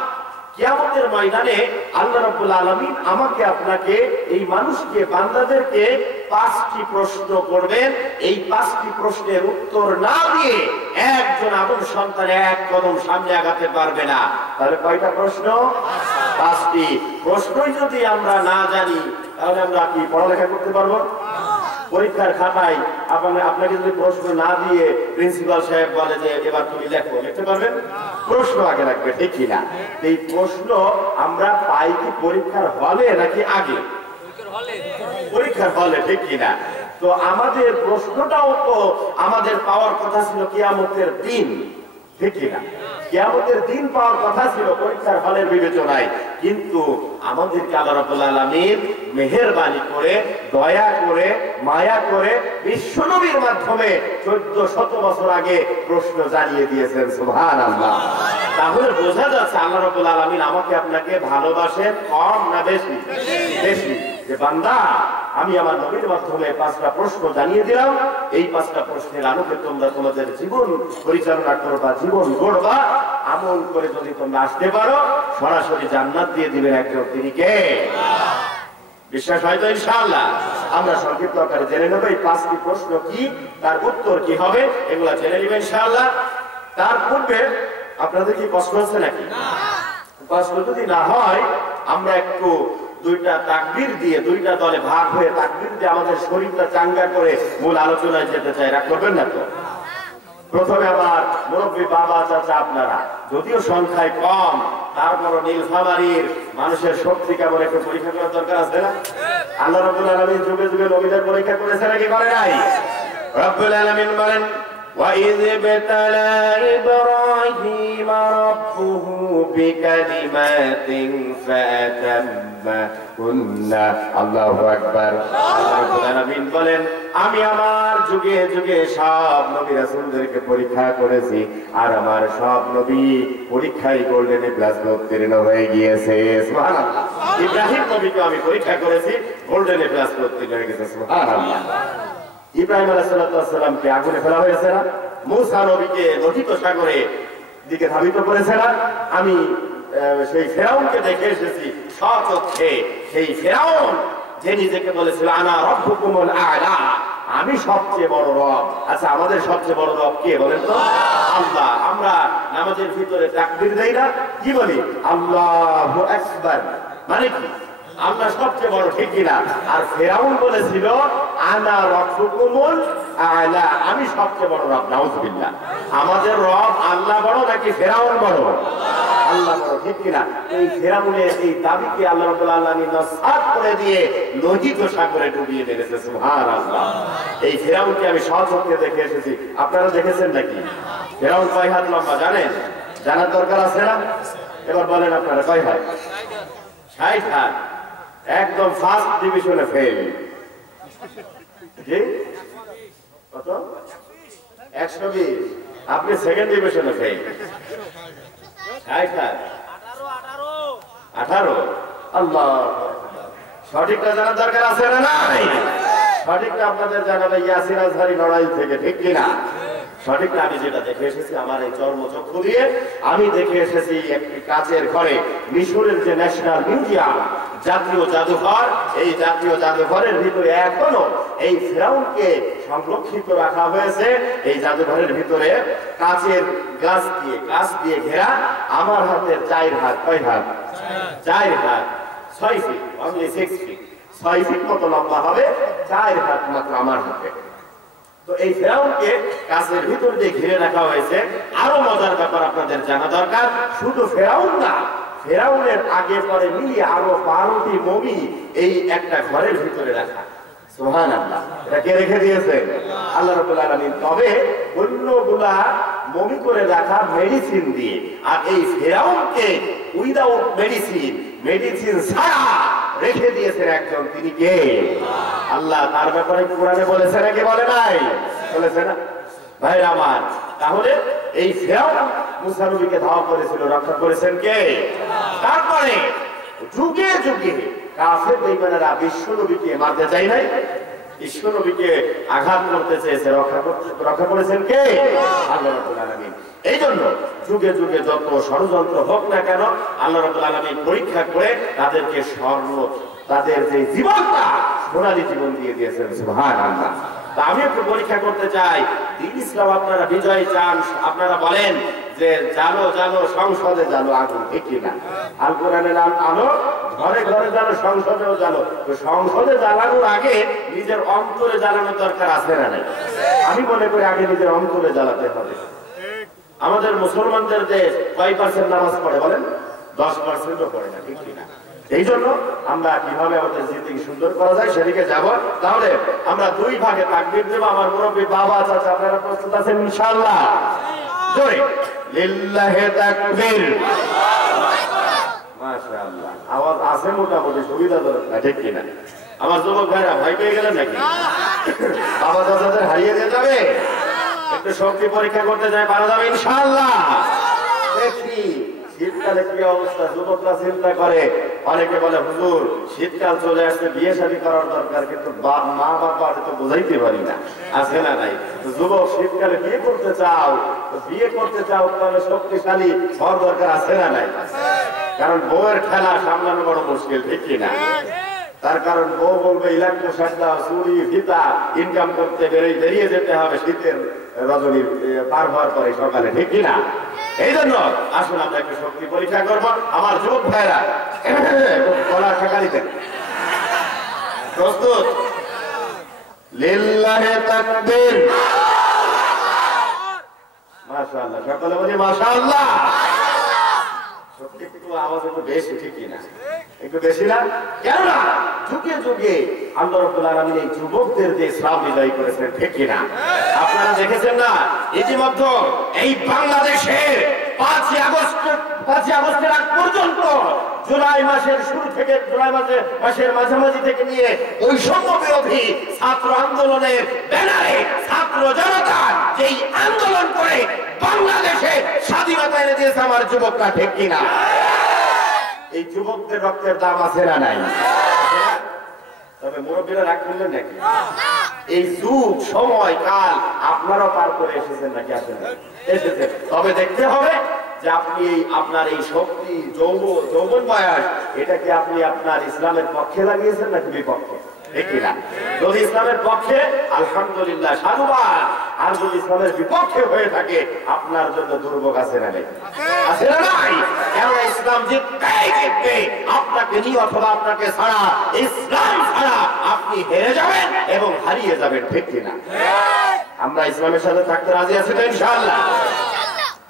কিয়ামতের ময়দানে আল্লাহ রাব্বুল আলামিন আমাকে, আপনাকে, এই মানুষকে, বান্দাদেরকে 5টি প্রশ্ন করবেন। এই 5টি প্রশ্নের উত্তর না দিয়ে একজন আদম সন্তান এক কদম সামনে আগাতে পারবে না। তাহলে কয়টা প্রশ্ন? 5টি। প্রশ্নই যদি আমরা না জানি তাহলে আমরা কি পড়ালেখা করতে পারবো? পরীক্ষার খাতায় আপনাকে যদি প্রশ্ন না দিয়ে প্রিন্সিপাল সাহেব বলে যে এবার তুমি লেখো, লিখতে পারবেন? প্রশ্ন আগে লাগবে, ঠিক কিনা? এই প্রশ্ন আমরা পাই কি পরীক্ষার হলে নাকি আগে? পরীক্ষার হলে, ঠিক কিনা? তো আমাদের প্রশ্নটাও তো আমাদের পাওয়ার কথা ছিল কিয়ামতের দিন, ঠিক কিনা? কিয়ামতের দিন পাওয়ার কথা ছিল পরীক্ষার হলের বিবেচনায়। কিন্তু আমাদেরকে আল্লাহ রাব্বুল আলামিন মেহেরবানি করে, দয়া করে, মায়া করে বিশ্বনবীর মাধ্যমে 1400 বছর আগে প্রশ্ন জানিয়ে দিয়েছেন, সুবহানাল্লাহ। তাহলে বোঝা যাচ্ছে আল্লাহ রাব্বুল আলামিন আমাকে, আপনাকে ভালোবাসেন কম না বেশি? বেশি। যে বান্দা, আমি আমার নবীর মাধ্যমে 5টা প্রশ্ন জানিয়ে দিলাম, এই 5টা প্রশ্নের আলোকে তোমরা তোমাদের জীবন পরিচালনা করবা, জীবন গড়বা। আমল করে যদি তোমরা আসতে পারো, সরাসরি জান্নাত দিয়ে দিবেন একজন, তিনি কে? বিশ্বাস হয়তো ইনশাআল্লাহ। আমরা সংক্ষিপ্ত আকারে জেনে নেব এই 5টি প্রশ্ন কি, তার উত্তর কি হবে, এগুলা জেনে নেব ইনশাআল্লাহ। তার পূর্বে আপনাদের কি প্রশ্ন আছে নাকি? প্রশ্ন যদি না হয়, আমরা একটু 2টা তাকবীর দিয়ে, 2টা দলে ভাগ হয়ে তাকবীর দিয়ে আমাদের শরীরটা চাঙ্গা করে মূল আলোচনায় যেতে চাই। রাগ করবেন না তো? প্রথমে আমার মুরব্বী বাবা, চাচা, আপনারা যদিও সংখ্যায় কম, তারপর নীলফামারীর মানুষের শক্তি কেমন একটু পরীক্ষা করার দরকার আছে না? আল্লাহ রাব্বুল আলামিন যুগে যুগে নবীদের পরীক্ষা করেছে নাকি করে নাই? রাব্বুল আলামিন বলেন, وَإِذِ ابْتَلَى إِبْرَاهِيمَ رَبُّهُ بِكَلِمَاتٍ فَأَتَمَّهُنَّ। আল্লাহু আকবার। আল্লাহ রাব্বুল আলামিন বলেন, আমি আমার যুগে যুগে সব নবী রাসূলদেরকে পরীক্ষা করেছি, আর আমার সব নবী পরীক্ষায় গোল্ডেন প্লাস উত্তীর্ণ হয়ে গিয়েছে, সুবহানাল্লাহ। ইব্রাহিম নবীকে আমি পরীক্ষা করেছি, গোল্ডেন প্লাস উত্তীর্ণ হয়ে গেছে, সুবহানাল্লাহ। ইব্রাহিম আলাইহিসসালামকে আগুনে ফেলা হয়েছে না, মূসা নবীকে লোহিত সাগরে দিকে ধাবিত করেছে না। আমি সেই ফেরাউনকে দেখে এসেছি স্বচক্ষে। সেই ফেরাউন যে নিজেকে বলেছিল আনা রব্বুকুমুল আ'লা, আমি সবচেয়ে বড় রব। আচ্ছা, আমাদের সবচেয়ে বড় রব কে বলেন তো? আল্লাহ। আমরা নামাজের ভিতরে তাকবীর দেই না, কি বলি? আল্লাহু আকবার, মানে কি? আল্লাহ সবচেয়ে বড়, ঠিক কিনা? আর ফেরাউন বলেছিল আনা রব্বুকুমুল আ'লা, আমি সবচেয়ে বড় রব। নাউযুবিল্লাহ। আমাদের রব আল্লাহ বড় নাকি ফেরাউন বড়? আল্লাহ বড়, ঠিক কিনা? এই ফেরাউনের এই দাবিকে আল্লাহ রাব্বুল আলামিন নস্যাৎ করে দিয়ে লোহিত সাগরে ডুবিয়ে দিয়েছে। সুবহানাল্লাহ। এই ফেরাউনকে আমি স্বচক্ষে দেখে এসেছি। আপনারা দেখেছেন নাকি? ফেরাউন কয় হাত লম্বা জানেন? জানার দরকার আছে না? এবার বলেন আপনারা কয় হাত? 60 হাত। একদম ফার্স্ট ডিভিশনে ফেল। কত? 120। আপনি সেকেন্ড ডিভিশনে ফেল। 18। আল্লাহ, সঠিকটা জানার দরকার আছে না নাই? সঠিকটা আপনাদের জানাবে ইয়াসির আজহারি লড়াই থেকে, ঠিক কিনা? সঠিকটা আমি যেটা দেখে এসেছি আমার এই চর্মচক্ষু দিয়ে, আমি দেখে এসেছি একটি কাচের ঘরে মিশরের যে ন্যাশনাল মিউজিয়াম, জাতীয় জাদুঘর, এই জাতীয় জাদুঘরের ভিতরে এখনো এই ফেরাউনকে সংরক্ষিত রাখা হয়েছে। এই জাদুঘরের ভিতরে কাচের গ্লাস দিয়ে ঘেরা। আমার হাতের 4 হাত। কয় হাত? 4 হাত। 6 ফিট, অনলি 6 ফিট। 6 ফিট মতো লম্বা হবে, 4 হাত মাত্র আমার হাতে। তো এই ফেরাউনকে কাচের ভিতর দিয়ে ঘিরে রাখা হয়েছে। আরো মজার ব্যাপার আপনাদের জানা দরকার, শুধু ফেরাউন না, ফেরাউনের আগে পরে মিলিয়ে আরো 12টি মমি এই একটা ঘরের ভিতরে রাখা। সুবহানাল্লাহ। এটা কে রেখে দিয়েছে? আল্লাহ রাব্বুল আলামিন। তবে অন্যগুলা মমি করে রাখা মেডিসিন দিয়ে, আর এই ফেরাউনকে উইদাউট মেডিসিন ছাড়া রেখে দিয়েছেন একজন। তিনি কে? আল্লাহ। তার ব্যাপারে কোরআনে বলেছে নাকি বলে নাই? বলেছে না? ভাইরা আমার, তাহলে এই ফেরাউন মূসা নবীকে ধাওয়া করেছিল, রক্ষা করেছেন কে? তারপরে যুগে যুগে কাফের বেঈমানেরা বিশ্ব নবীকে মারতে চাই নাই, বিশ্ব নবীকে আঘাত করতে চেয়েছে, রক্ষা করেছেন কে? আল্লাহ রাব্বুল আলামিন। এই জন্য যুগে যুগে যত ষড়যন্ত্র হোক না কেন, আল্লাহ রাব্বুল আলামিন পরীক্ষা করে তাদেরকে তাদের যে জীবনটা সোনালী জীবন দিয়ে দিয়েছেন। সুবহানাল্লাহ। তা আমি একটু পরীক্ষা করতে চাই, দ্বীন ইসলাম আপনারা বিজয় চান, আপনারা বলেন যে জানো জানো সংসদে জানো আগুন, ঠিক কিনা? আল কোরআনের আলো ঘরে ঘরে জানো, সংসদেও জানো। তো সংসদে জ্বালানোর আগে নিজের অন্তরে জ্বালানোর দরকার আছে না নাই? আমি মনে করি আগে নিজের অন্তরে জ্বালাতে হবে। আমাদের মুসলমানদের দেশ কয় পার্সেন্ট নামাজ পড়ে বলেন? 10%ও পড়ে না, ঠিক কিনা? এই জন্য আমরা কিভাবে আমাদের জিন্দেগি সুন্দর করা যায় সেদিকে যাব। তাহলে আমরা 2 ভাগে তাকবীর দেব। আমার মুরব্বী বাবা চাচা আপনারা প্রস্তুত আছেন ইনশাআল্লাহ? জোরে লিল্লাহি তাকবীর। মাশাআল্লাহ। আওয়াজ আছে মোটামুটি, সুবিধাজনক না, ঠিক কিনা? আমার যুবক ভাইরা ভয় পেয়ে গেলেন নাকি? বাবা চাচাদের হারিয়ে দিয়ে যাবে? একটু শক্তি পরীক্ষা করতে যায়, পারা যাবে ইনশাআল্লাহ? দেখি শীতকালে কি অবস্থা। যুবকরা চিন্তা করে, অনেকে বলে হুজুর শীতকাল চলে আসছে, বিয়ে শাদী করার দরকার, কিন্তু মা বাবা তো বোঝাইতে পারি না, আছে না নাই? যুবক শীতকালে বিয়ে করতে চাও, তাহলে শক্তিশালী হওয়ার দরকার আছে না নাই? কারণ বউয়ের খেলা সামলানো বড় মুশকিল, ঠিক কিনা? তার কারণ বউ বলবে ইলাক্ত সাজদা চুরি ফিতা ইনকাম করতে বেরিয়ে যেতে হবে শীতের রজনী পার হওয়ার পরে সকালে, ঠিক কিনা? এই জন্য আসুন আমরা একটু শক্তি পরীক্ষা করবো। আমার যুবক ভাইরা গলা ঠেকালি দেন। প্রস্তুত? লিল্লাহি তাকবীর। মাশাআল্লাহ। সকলে বলি মাশাআল্লাহ। শক্তি একটু আওয়াজ একটু বেশি, ঠিক কিনা? একটু বেশি না? কেননা যুগে যুগে আল্লাহ রাব্বুল আলামিন এই যুবকদের যে ইসলাম বিজয় করেছেন, ঠিক কিনা? আপনারা দেখেছেন না ইতিমধ্যে এই বাংলাদেশের 5ই আগস্টের আগ পর্যন্ত জুলাই মাসের শুরু থেকে জুলাই মাসের মাঝামাঝি থেকে নিয়ে বৈষম্য বিরোধী ছাত্র আন্দোলনের ব্যানারে ছাত্র জনতা যেই আন্দোলন করে বাংলাদেশে স্বাধীনতা এনে দিয়েছে আমার যুবকরা, ঠিক কিনা? এই যুবকদের রক্তের দাম আছে না নাই? তবে মুরব্বীরা রাগ করলেন নাকি? এই যুগ সময় কাল আপনারাও পার করে এসেছেন নাকি আসেন এসেছেন। তবে দেখতে হবে যে আপনি আপনার এই শক্তি যৌবন বয়স এটা কি আপনি আপনার ইসলামের পক্ষে লাগিয়েছেন নাকি বিপক্ষে? যদি ইসলামের পক্ষে আলহামদুলিল্লাহ সাধুবাদ, আর যদি ইসলামের বিপক্ষে হয়ে থাকে আপনার জন্য দুর্ভোগ আছে না নেই? আছে না নাই? কেন ইসলাম জিতবে আপনাকে নিয়ে অথবা আপনাকে ছাড়া, ইসলাম ছাড়া আপনি হেরে যাবেন এবং হারিয়ে যাবেন, ঠিক কিনা? আমরা ইসলামের সাথে থাকতে রাজি আছি তো ইনশাআল্লাহ?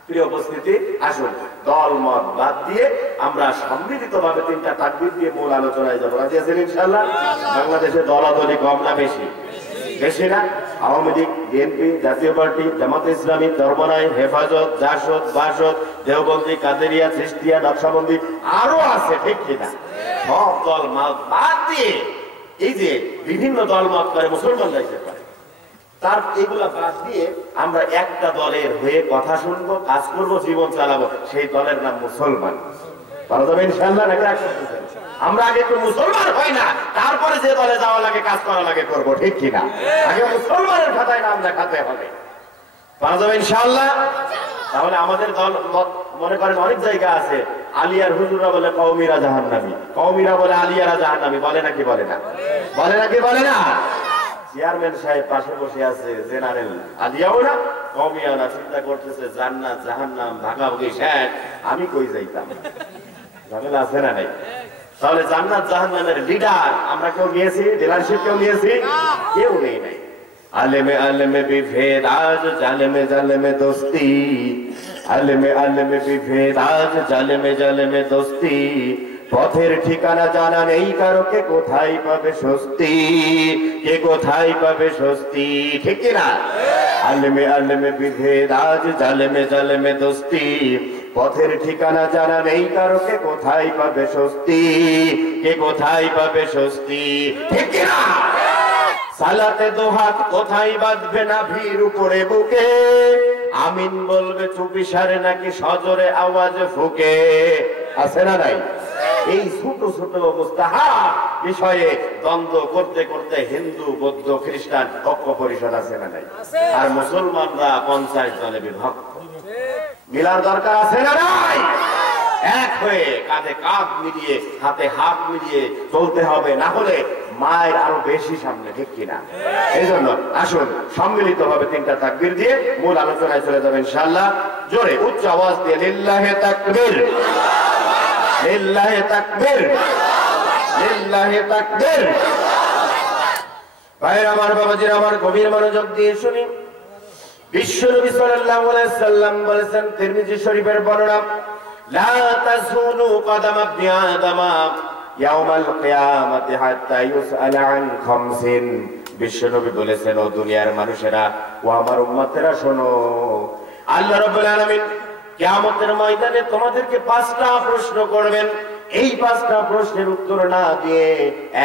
প্রিয় উপস্থিতি, আসুন দল মত বাদ দিয়ে আমরা সম্মিলিত ভাবে 3টা তাকবীর দিয়ে মূল আলোচনায় যাবো। রাজি আছেন ইনশাআল্লাহ? বাংলাদেশে দলাদলি কম না বেশি? বেশি না? আওয়ামী লীগ, বিএনপি, জাতীয় পার্টি, জামাত ইসলামী, ধর্মনাই, হেফাজত, জাসদ, বাসদ, দেওবন্দি, কাদেরিয়া, চিশতিয়া, নকশবন্দি আরো আছে, ঠিক কিনা? সব দল মত বাদ দিয়ে এই যে বিভিন্ন দল মত করে মুসলমান যাইতে পারে, তার এগুলা বাদ দিয়ে আমরা একটা দলের হয়ে কথা শুনবো, কাজ করবো, জীবন চালাবো, সেই দলের নাম মুসলমান। ভালো যাবে ইনশাআল্লাহ নাকি? আমরা আগে একটু মুসলমান হই না, তারপরে যে দলে যাওয়া লাগে, কাজ করা লাগে করবো, ঠিক কিনা? আগে মুসলমানের খাতায় নাম লেখাতে হবে। ভালো যাবে ইনশাআল্লাহ? তাহলে আমাদের দল মনে করেন অনেক জায়গা আছে, আলিয়ার হুজুরা বলে কওমিরা জাহান্নামী, কওমিরা বলে আলিয়ারা জাহান্নামী, বলে নাকি বলে না? বলে নাকি বলে না? চেয়ারম্যান সাহেব পাশে বসে আছে, জেনারেল আলিয়াও না কওমিয়াও না, চিন্তা করতেছে জান্নাত জাহান্নাম ভাগাভাগি শেষ, আমি কই যাইতাম? ঝামেলা আছে না নাই? তাহলে জান্নাত জাহান্নামের লিডার আমরা কেউ নিয়েছি? ডিলারশিপ কেউ নিয়েছি? কেউ নেই নাই। আলেমে আলেমে বিভেদ আজ, জালেমে জালেমে দোস্তি, আলেমে আলেমে বিভেদ আজ, জালেমে জালেমে দোস্তি, পথের ঠিকানা জানা নেই কারো, কে কোথায় পাবে স্বস্তি, কে কোথায় পাবে স্বস্তি, ঠিক কিনা? আলেমে আলেমে বিভেদ আজ, জালেমে জালেমে দোস্তি, পথের ঠিকানা জানা নেই কারো, কে কোথায় পাবে স্বস্তি, কে কোথায় পাবে স্বস্তি, ঠিক কিনা? সালাতে দোহাত কোথায় বাঁধবে না ভিড় উপরে বুকে, আমিন বলবে চুপিসারে নাকি সজোরে আওয়াজ ফুকে, আছে না নাই? এই ছোট ছোট মুস্তাহাব বিষয়ে দ্বন্দ্ব করতে করতে হিন্দু, বৌদ্ধ, খ্রিস্টান ঐক্য পরিষদ আছে না নাই? আর মুসলমানরা 50 দলে বিভক্ত। মিলার দরকার আছে না নাই? এক হয়ে কাঁধে কাঁধ মিলিয়ে, হাতে হাত মিলিয়ে চলতে হবে, না হলে মায়ের আরো বেশি সামনে, ঠিক কিনা? এই জন্য আসুন সম্মিলিত ভাবে 3টা তাকবীর দিয়ে মূল আলোচনায় চলে যাবেন ইনশাআল্লাহ। জোরে উচ্চ আওয়াজ দিয়ে লিল্লাহে তাকবীর, লিল্লাহে তাকবীর, লিল্লাহে তাকবীর। ভাইরা আমার, বাবাজিরা আমার, গভীর মনোযোগ দিয়ে শুনি। বিশ্বনবী সাল্লাল্লাহু আলাইহি সাল্লাম বলেছেন, তিরমিজি শরীফের বর্ণনা, লা তাযুলু কদাম ইবনি আদম ইয়াউমাল কিয়ামাতি হাত্তা ইউসআলা আন খামসিন। বিশ্বনবী বলেছেন, ও দুনিয়ার মানুষেরা, ও আমার উম্মতেরা শোনো, আল্লাহ রাব্বুল আলামিন কিয়ামতের ময়দানে তোমাদেরকে 5টা প্রশ্ন করবেন। এই 5টা প্রশ্নের উত্তর না দিয়ে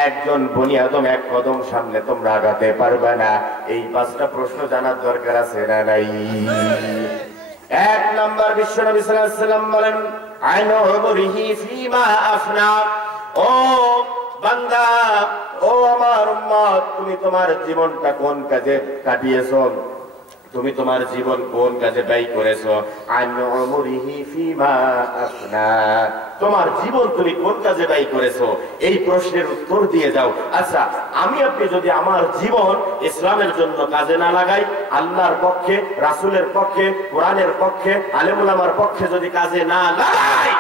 একজন বনি আদম এক কদম সামনে তোমরা আগাতে পারবে না। এই 5টা প্রশ্ন জানার দরকার আছে না নাই? 1 নাম্বার, বিশ্বনবী সাল্লাল্লাহু আলাইহি সাল্লাম বলেন, আইনু উমরিহি ফিমা আফনা। ও বান্দা, ও আমার উম্মত, তুমি তোমার জীবনটা কোন কাজে কাটিয়েছো? তুমি তোমার জীবন কোন কাজে ব্যয় করেছো? আইনু উমরিহি ফিমা আফনা। তোমার জীবন তুমি কোন কাজে ব্যয় করেছো? এই প্রশ্নের উত্তর দিয়ে যাও। আচ্ছা, আমি আপনি যদি আমার জীবন ইসলামের জন্য কাজে না লাগাই, আল্লাহর পক্ষে, রাসূলের পক্ষে, কোরআনের পক্ষে, আলেম উলামার পক্ষে যদি কাজে না লাগাই,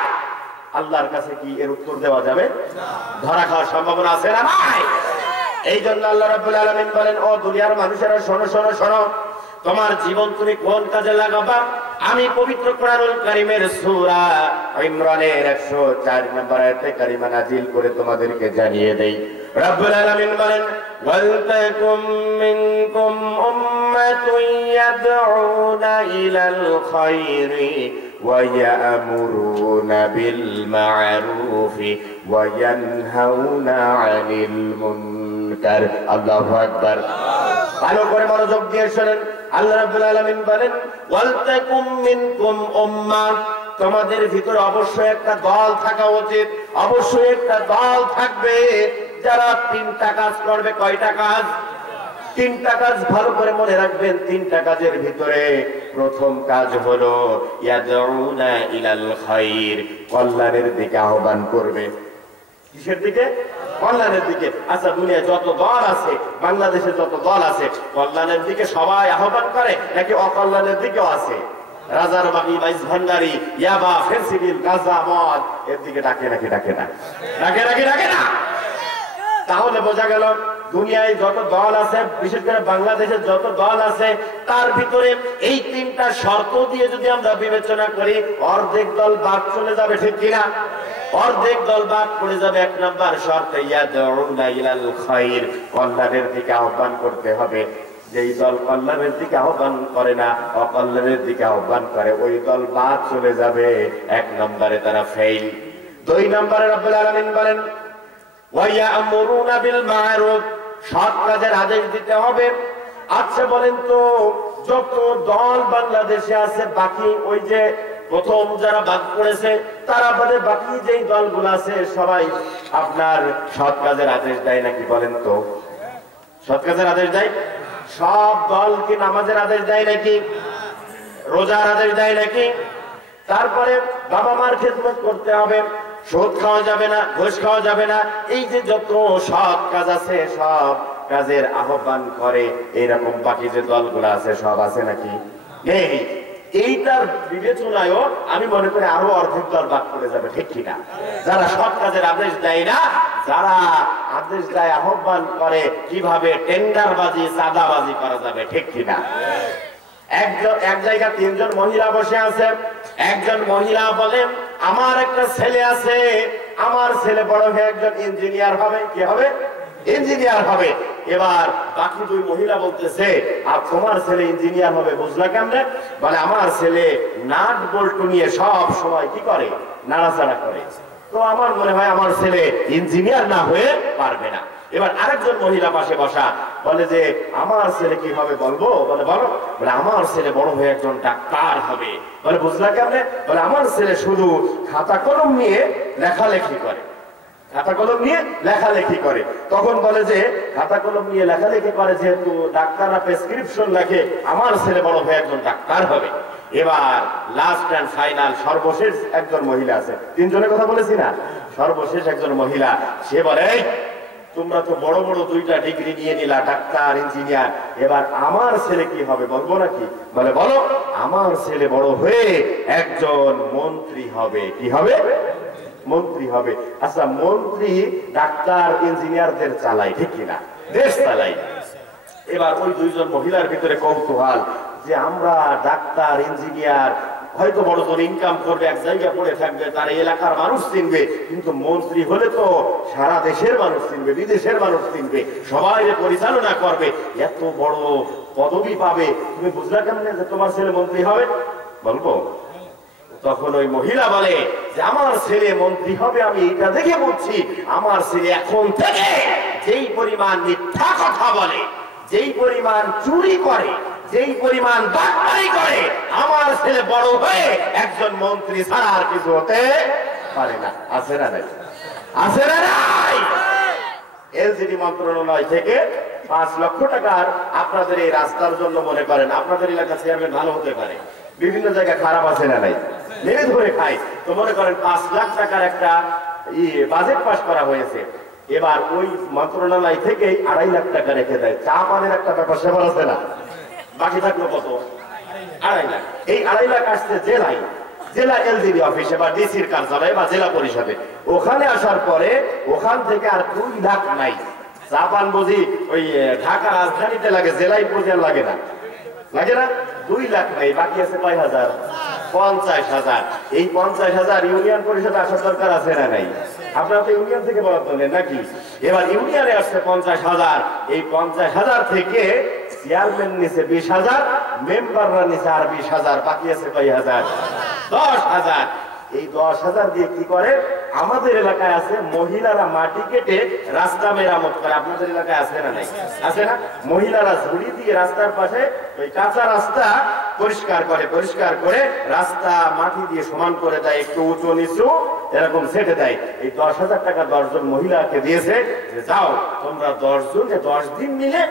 আল্লাহর কাছে কি এর উত্তর দেওয়া যাবে? ধরা খাওয়ার সম্ভাবনা আছে না নাই? এই জন্য আল্লাহ রাব্বুল আলামিন বলেন, ও দুনিয়ার মানুষেরা শোনো শোনো শোনো, তোমার জীবন তুমি কোন কাজে লাগাবা? আমি পবিত্র কোরআনুল কারীমের সূরা ইমরানের 104 নম্বর আয়াতে কারিমা নাযিল করে তোমাদেরকে জানিয়ে দেই। রব্বুল আলামিন বলেন, ওয়াল তাকুম মিনকুম উম্মাতুন ইয়াদউনা ইলাল খায়রি ওয়া ইয়ামুরুনা বিল মা'রুফি ওয়া ইয়ানহাউনা আনিল মুনকার। আল্লাহু আকবার। ভালো করে মনোযোগ দিয়ে শুনেন। আল্লাহ রাব্বুল আলামিন বলেন, ওয়াল তাকুম মিনকুম উম্মাহ, তোমাদের ভিতরে অবশ্যই একটা দল থাকা উচিত, অবশ্যই একটা দল থাকবে যারা 3টা কাজ করবে। কয়টা কাজ? তিনটা কাজ ভালো করে মনে রাখবেন। তিনটা কাজের ভিতরে প্রথম কাজ হলো ইয়াদউনা ইলাল খায়র, কল্যাণের দিকে আহ্বান করবে। কিসের দিকে? কল্যাণের দিকে। আচ্ছা, দুনিয়ায় যত দল আছে, বাংলাদেশে যত দল আছে, কল্যাণের দিকে সবাই আহ্বান করে নাকি অকল্যাণের দিকেও আছে? রাজার বাগি, বাইশ ভান্ডারি, ইয়াবা, ফেন্সিডিল, গাঁজা, মদ, এর দিকে ডাকে নাকি ডাকে না? ডাকে না? তাহলে বোঝা গেল দুনিয়ায় যত দল আছে, বিশেষ করে বাংলাদেশের যত দল আছে, তার ভিতরে এই তিনটা শর্ত দিয়ে যদি আমরা বিবেচনা করি, অর্ধেক দল বাদ চলে যাবে, ঠিক কিনা? অর্ধেক দল বাদ পড়ে যাবে। এক নম্বর শর্ত ইয়াদউনা ইলাল খায়র, কল্যাণের দিকে আহ্বান করতে হবে। যেই দল কল্যাণের দিকে আহ্বান করে না, অকল্যাণের দিকে আহ্বান করে, ওই দল বাদ চলে যাবে। এক নম্বরে তারা ফেল। দুই নম্বরে রব্বুল আলামিন বলেন ওয়ায়ামুরুনা বিল মা'রুফ, সৎ কাজের আদেশ দিতে হবে। আচ্ছা বলেন তো, যত দল বাংলাদেশে আছে, বাকি ওই যে প্রথম যারা বাদ পড়েছে, তারা বাদে বাকি যেই দলগুলো আছে, সবাই আপনার সৎ কাজের আদেশ দেয় নাকি? বলেন তো, সৎ কাজের আদেশ দেয়? সব দল কি নামাজের আদেশ দেয় নাকি? রোজার আদেশ দেয় নাকি? তারপরে বাবা মার খেদমত করতে হবে, সুদ খাওয়া যাবে না, ঘুষ খাওয়া যাবে না, এই যে যত সৎ কাজ আছে, সব কাজের আহ্বান করে। এইরকম বাকি যে দলগুলো আছে, সব আছে নাকি? নেই। এইটার বিবেচনায়ও আমি মনে করি আরো অর্ধেক দল বাদ পড়ে যাবে, ঠিক কিনা? যারা সৎ কাজের আদেশ দেয় না, যারা আদেশ দেয়, আহ্বান করে কিভাবে টেন্ডারবাজি, চাঁদাবাজি করা যাবে, ঠিক কিনা? এক জায়গায় তিনজন মহিলা বসে আছে। একজন মহিলা বলেন, আমার একটা ছেলে আছে, আমার ছেলে বড় হয়ে একজন ইঞ্জিনিয়ার হবে। কি হবে? ইঞ্জিনিয়ার হবে। এবার বাকি দুই মহিলা বলতেছে, আর তোমার ছেলে ইঞ্জিনিয়ার হবে বুঝলা কেমনে? বলে, আমার ছেলে নাট বল্টু নিয়ে সব সময় কি করে? নাড়াচাড়া করে। তো আমার মনে হয় আমার ছেলে ইঞ্জিনিয়ার না হয়ে পারবে না। এবার আরেকজন মহিলা পাশে বসা বলে যে, আমার ছেলে কি হবে বলবো? বলে, বলো। বলে, আমার ছেলে বড় হয়ে একজন ডাক্তার হবে। বলে, বুঝলা কেমনে? বলে, আমার ছেলে শুধু খাতা কলম নিয়ে লেখালেখি করে, খাতা কলম নিয়ে লেখালেখি করে। তখন বলে যে, খাতা কলম নিয়ে লেখালেখি করে যেহেতু ডাক্তাররা প্রেসক্রিপশন লেখে, আমার ছেলে বড় হয়ে একজন ডাক্তার হবে। এবার লাস্ট এন্ড ফাইনাল, সর্বশেষ একজন মহিলা আছে। তিনজনের কথা বলেছি না? সর্বশেষ একজন মহিলা, সে বলে, তোমরা তো বড় বড় দুইটা ডিগ্রি নিয়ে নিলা, ডাক্তার, ইঞ্জিনিয়ার, এবার আমার ছেলে কি হবে বলবো নাকি? বলে, বলো। আমার ছেলে বড় হয়ে একজন মন্ত্রী হবে। কি হবে? মন্ত্রী হবে। আচ্ছা, মন্ত্রী ডাক্তার ইঞ্জিনিয়ারদের চালায়, ঠিক কিনা? দেশ চালায়। এবার ওই দুইজন মহিলার ভিতরে কৌতূহল যে, আমরা ডাক্তার, ইঞ্জিনিয়ার, হয়তো বড় তোর ইনকাম করবে, এক জায়গায় পড়ে থাকবে, তার এলাকার মানুষ চিনবে, কিন্তু মন্ত্রী হলে তো সারা দেশের মানুষ চিনবে, বিদেশের মানুষ চিনবে, সবাই পরিচালনা করবে, এত বড় পদবি পাবে। তুমি বুঝলা কেমনে যে তোমার ছেলে মন্ত্রী হবে? বলবো। তখন ওই মহিলা বলে যে, আমার ছেলে মন্ত্রী হবে আমি এটা দেখে বলছি। আমার ছেলে এখন থেকে যেই পরিমাণ মিথ্যা কথা বলে, যেই পরিমাণ চুরি করে, যেই পরিমাণ বাটপারি করে, আমার ছেলে বড় হয়ে একজন মন্ত্রী ছাড়া আর কিছু হতে পারে না। আছে না নাই? আছে না নাই? এলজিডি মন্ত্রণালয় থেকে 5 লক্ষ টাকার আপনাদের এই রাস্তার জন্য, মনে করেন আপনাদের এলাকা চেয়ারম্যান ভালো হতে পারে, বিভিন্ন জায়গায় খারাপ আছে না নাই, মেরে ধরে খায়, তো মনে করেন 5 লাখ টাকার একটা বাজেট পাস করা হয়েছে। এবার ওই মন্ত্রণালয় থেকে 2.5 লাখ টাকা রেখে দেয়। চা পানের একটা ব্যাপার সেবার আছে না? বাকি থাকলো কত? 2.5 লাখ। এই 2.5 লাখ আসছে জেলায়, জেলা এলজিডি অফিসে বা ডিসির কার্যালয়ে বা জেলা পরিষদে। ওখানে আসার পরে ওখান থেকে আর 2 লাখ নাই। চা পান বুঝি ওই ঢাকা রাজধানীতে লাগে, জেলায় বুঝি আর লাগে না, লাগে না? 2 লাখ নেই, বাকি আছে কয় হাজার? 50,000। এই 50,000 ইউনিয়ন পরিষদে আসার দরকার আছে না নাই? আপনারা তো ইউনিয়ন থেকে বরাদ্দ নেন নাকি? এবার ইউনিয়নে আসছে 50,000। এই 50,000 থেকে চেয়ারম্যান নিচে 20,000, মেম্বাররা নিচে আর 20,000, বাকি আছে কয় হাজার? 10,000। এই 10,000 দিয়ে কি করে? আমাদের এলাকায় আছে মহিলারা মাটি কেটে রাস্তা মেরামত করে। আপনাদের এলাকায় আছে না নাই? আছে না? মহিলারা ঝুড়ি দিয়ে রাস্তার পাশে ওই কাঁচা রাস্তা পরিষ্কার করে, পরিষ্কার করে রাস্তা মাটি দিয়ে সমান করে দেয়, একটু উঁচু নিচু এরকম সেটে দেয়। এই 10,000 টাকা 10 জন মহিলাকে দিয়েছে যে, যাও তোমরা 10 জনকে 10 দিন মিলে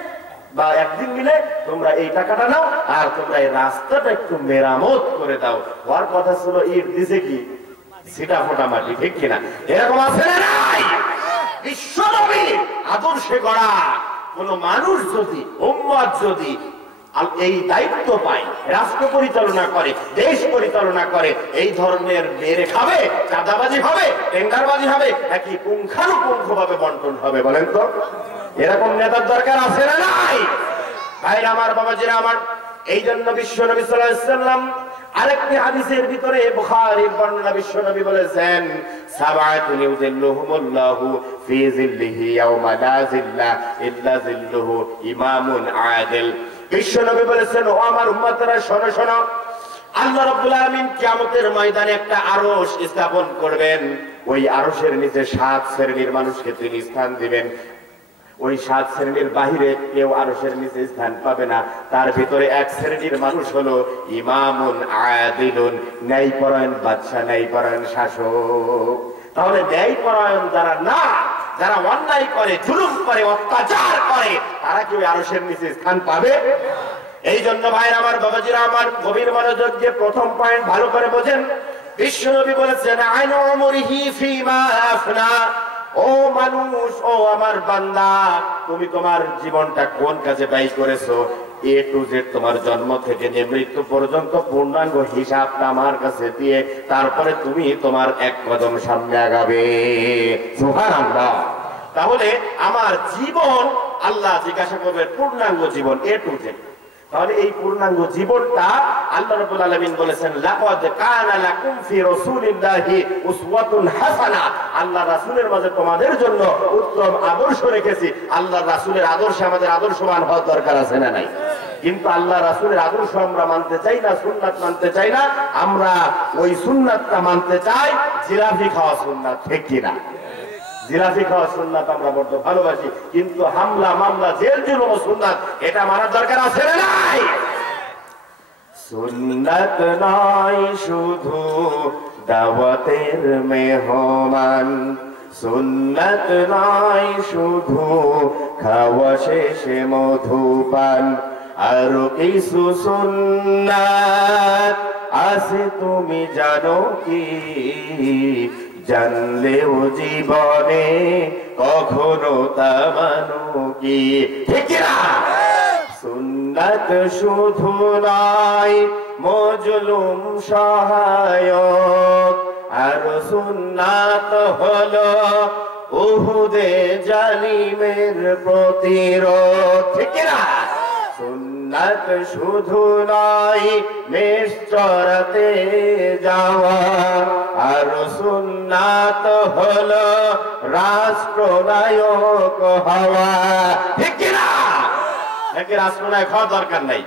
বা একদিন মিলে তোমরা এই টাকাটা নাও আর তোমরা এই রাস্তাটা একটু মেরামত করে দাও। হওয়ার কথা ছিল ইট দিছে কি সিটা ফোটা মাটি, ঠিক কিনা? এরকম আছে না নাই? বিশ্বনবী আদর্শে গড়া কোন মানুষ যদি, উম্মত যদি এই দায়িত্ব পায়, রাষ্ট্র পরিচালনা করে, দেশ পরিচালনা করে, এই ধরনের বেড়ে খাবে, চাঁদাবাজি হবে, টেন্ডারবাজি হবে, নাকি পুঙ্খানুপুঙ্খ ভাবে বন্টন হবে? বলেন তো, এরকম নেতার দরকার আছে না নাই? ভাইরা আমার, বাবাজিরা আমার, এই জন্য বিশ্ব নবী সাল্লাল্লাহু আলাইহি ওয়াসাল্লাম আরেকটি হাদিসের ভিতরে, বুখারীর বর্ণনা, বিশ্ব নবী বলেছেন, সাবআতুন ইউযিল্লুহুমুল্লাহু ফি যিল্লিহি ইয়াওমা লা যিল্লা ইল্লা যিল্লুহু, ইমামুন আদিল। বিশ্ব নবী বলেছেন, ও আমার উম্মতেরা শোনো শোনো, আল্লাহ রাব্বুল আলামিন কিয়ামতের ময়দানে একটা আরশ স্থাপন করবেন। ওই আরশের নিচে 7 শ্রেণীর মানুষকে তিনি স্থান দিবেন। ওই 7 শ্রেণীর বাহিরে কেউ আরশের নিচে স্থান পাবে না। তার ভিতরে 1 শ্রেণীর মানুষ হলো ইমামুন আদিলুন, ন্যায়পরায়ণ বাদশা, ন্যায়পরায়ণ শাসক। তাহলে ন্যায়পরায়ণ যারা না, যারা অন্যায় করে, জুলুম করে, অত্যাচার করে, তারা কি ওই আরশের নিচে স্থান পাবে? এই জন্য ভাইরা আমার, বাবাজিরা আমার, গভীর মনোযোগ দিয়ে প্রথম পয়েন্ট ভালো করে বোঝেন। বিশ্বনবী বলেছেন, আইনু উমরিহি ফিমা আফনা, ও মানুষ, ও আমার বান্দা, তুমি তোমার জীবনটা কোন কাজে ব্যয় করেছো? এ টু জেড, তোমার জন্ম থেকে নিয়ে মৃত্যু পর্যন্ত পূর্ণাঙ্গ হিসাবটা আমার কাছে দিয়ে তারপরে তুমি তোমার এক কদম সামনে আগাবে। সুবহানাল্লাহ। তাহলে আমার জীবন আল্লাহ জিজ্ঞাসা করবে, পূর্ণাঙ্গ জীবন, এ টু জেড। তাহলে এই পূর্ণাঙ্গ জীবনটা আল্লাহ রাব্বুল আলামিন বলেছেন, লাকাদ কানা লাকুম ফি রাসূলিল্লাহি উসওয়াতুন হাসানা, আল্লাহ রাসূলের মাঝে তোমাদের জন্য উত্তম আদর্শ রেখেছি। আল্লাহ রাসূলের আদর্শে আমাদের আদর্শবান হওয়ার দরকার আছে না নাই? কিন্তু আল্লাহ রাসূলের আদর্শ আমরা মানতে চাই না, সুন্নাত মানতে চাই না। আমরা ওই সুন্নাতটা মানতে চাই, জিলাপি খাওয়া সুন্নাত, ঠিক কিনা? জিলাপি খাওয়া সুন্নাত আমরা বড্ড ভালোবাসি, কিন্তু হামলা, মামলা, জেল জুলুম সুন্নাত, এটা মানার দরকার আছে না নাই? সুন্নাত নয় শুধু দাওয়াতের মেহমান, সুন্নাত নয় শুধু খাওয়া শেষে মধুপান, আরো কিছু সুন্নাত আছে তুমি জানো কি? জানলেও জীবনে কখনো তা মানো কি? ঠিক না? সুন্নাত শুধু নয় মজলুম সহায়ক, আর সুন্নাত হলো উহুদে জালিমের প্রতিরোধ, ঠিক না? সুন্নাত শুধু নয় মেষ চরাতে যাওয়া, আর সুন্নাত হলো রাষ্ট্রনায়ক হওয়া, ঠিক না? নাকি রাষ্ট্রনায়ক হওয়ার দরকার নাই?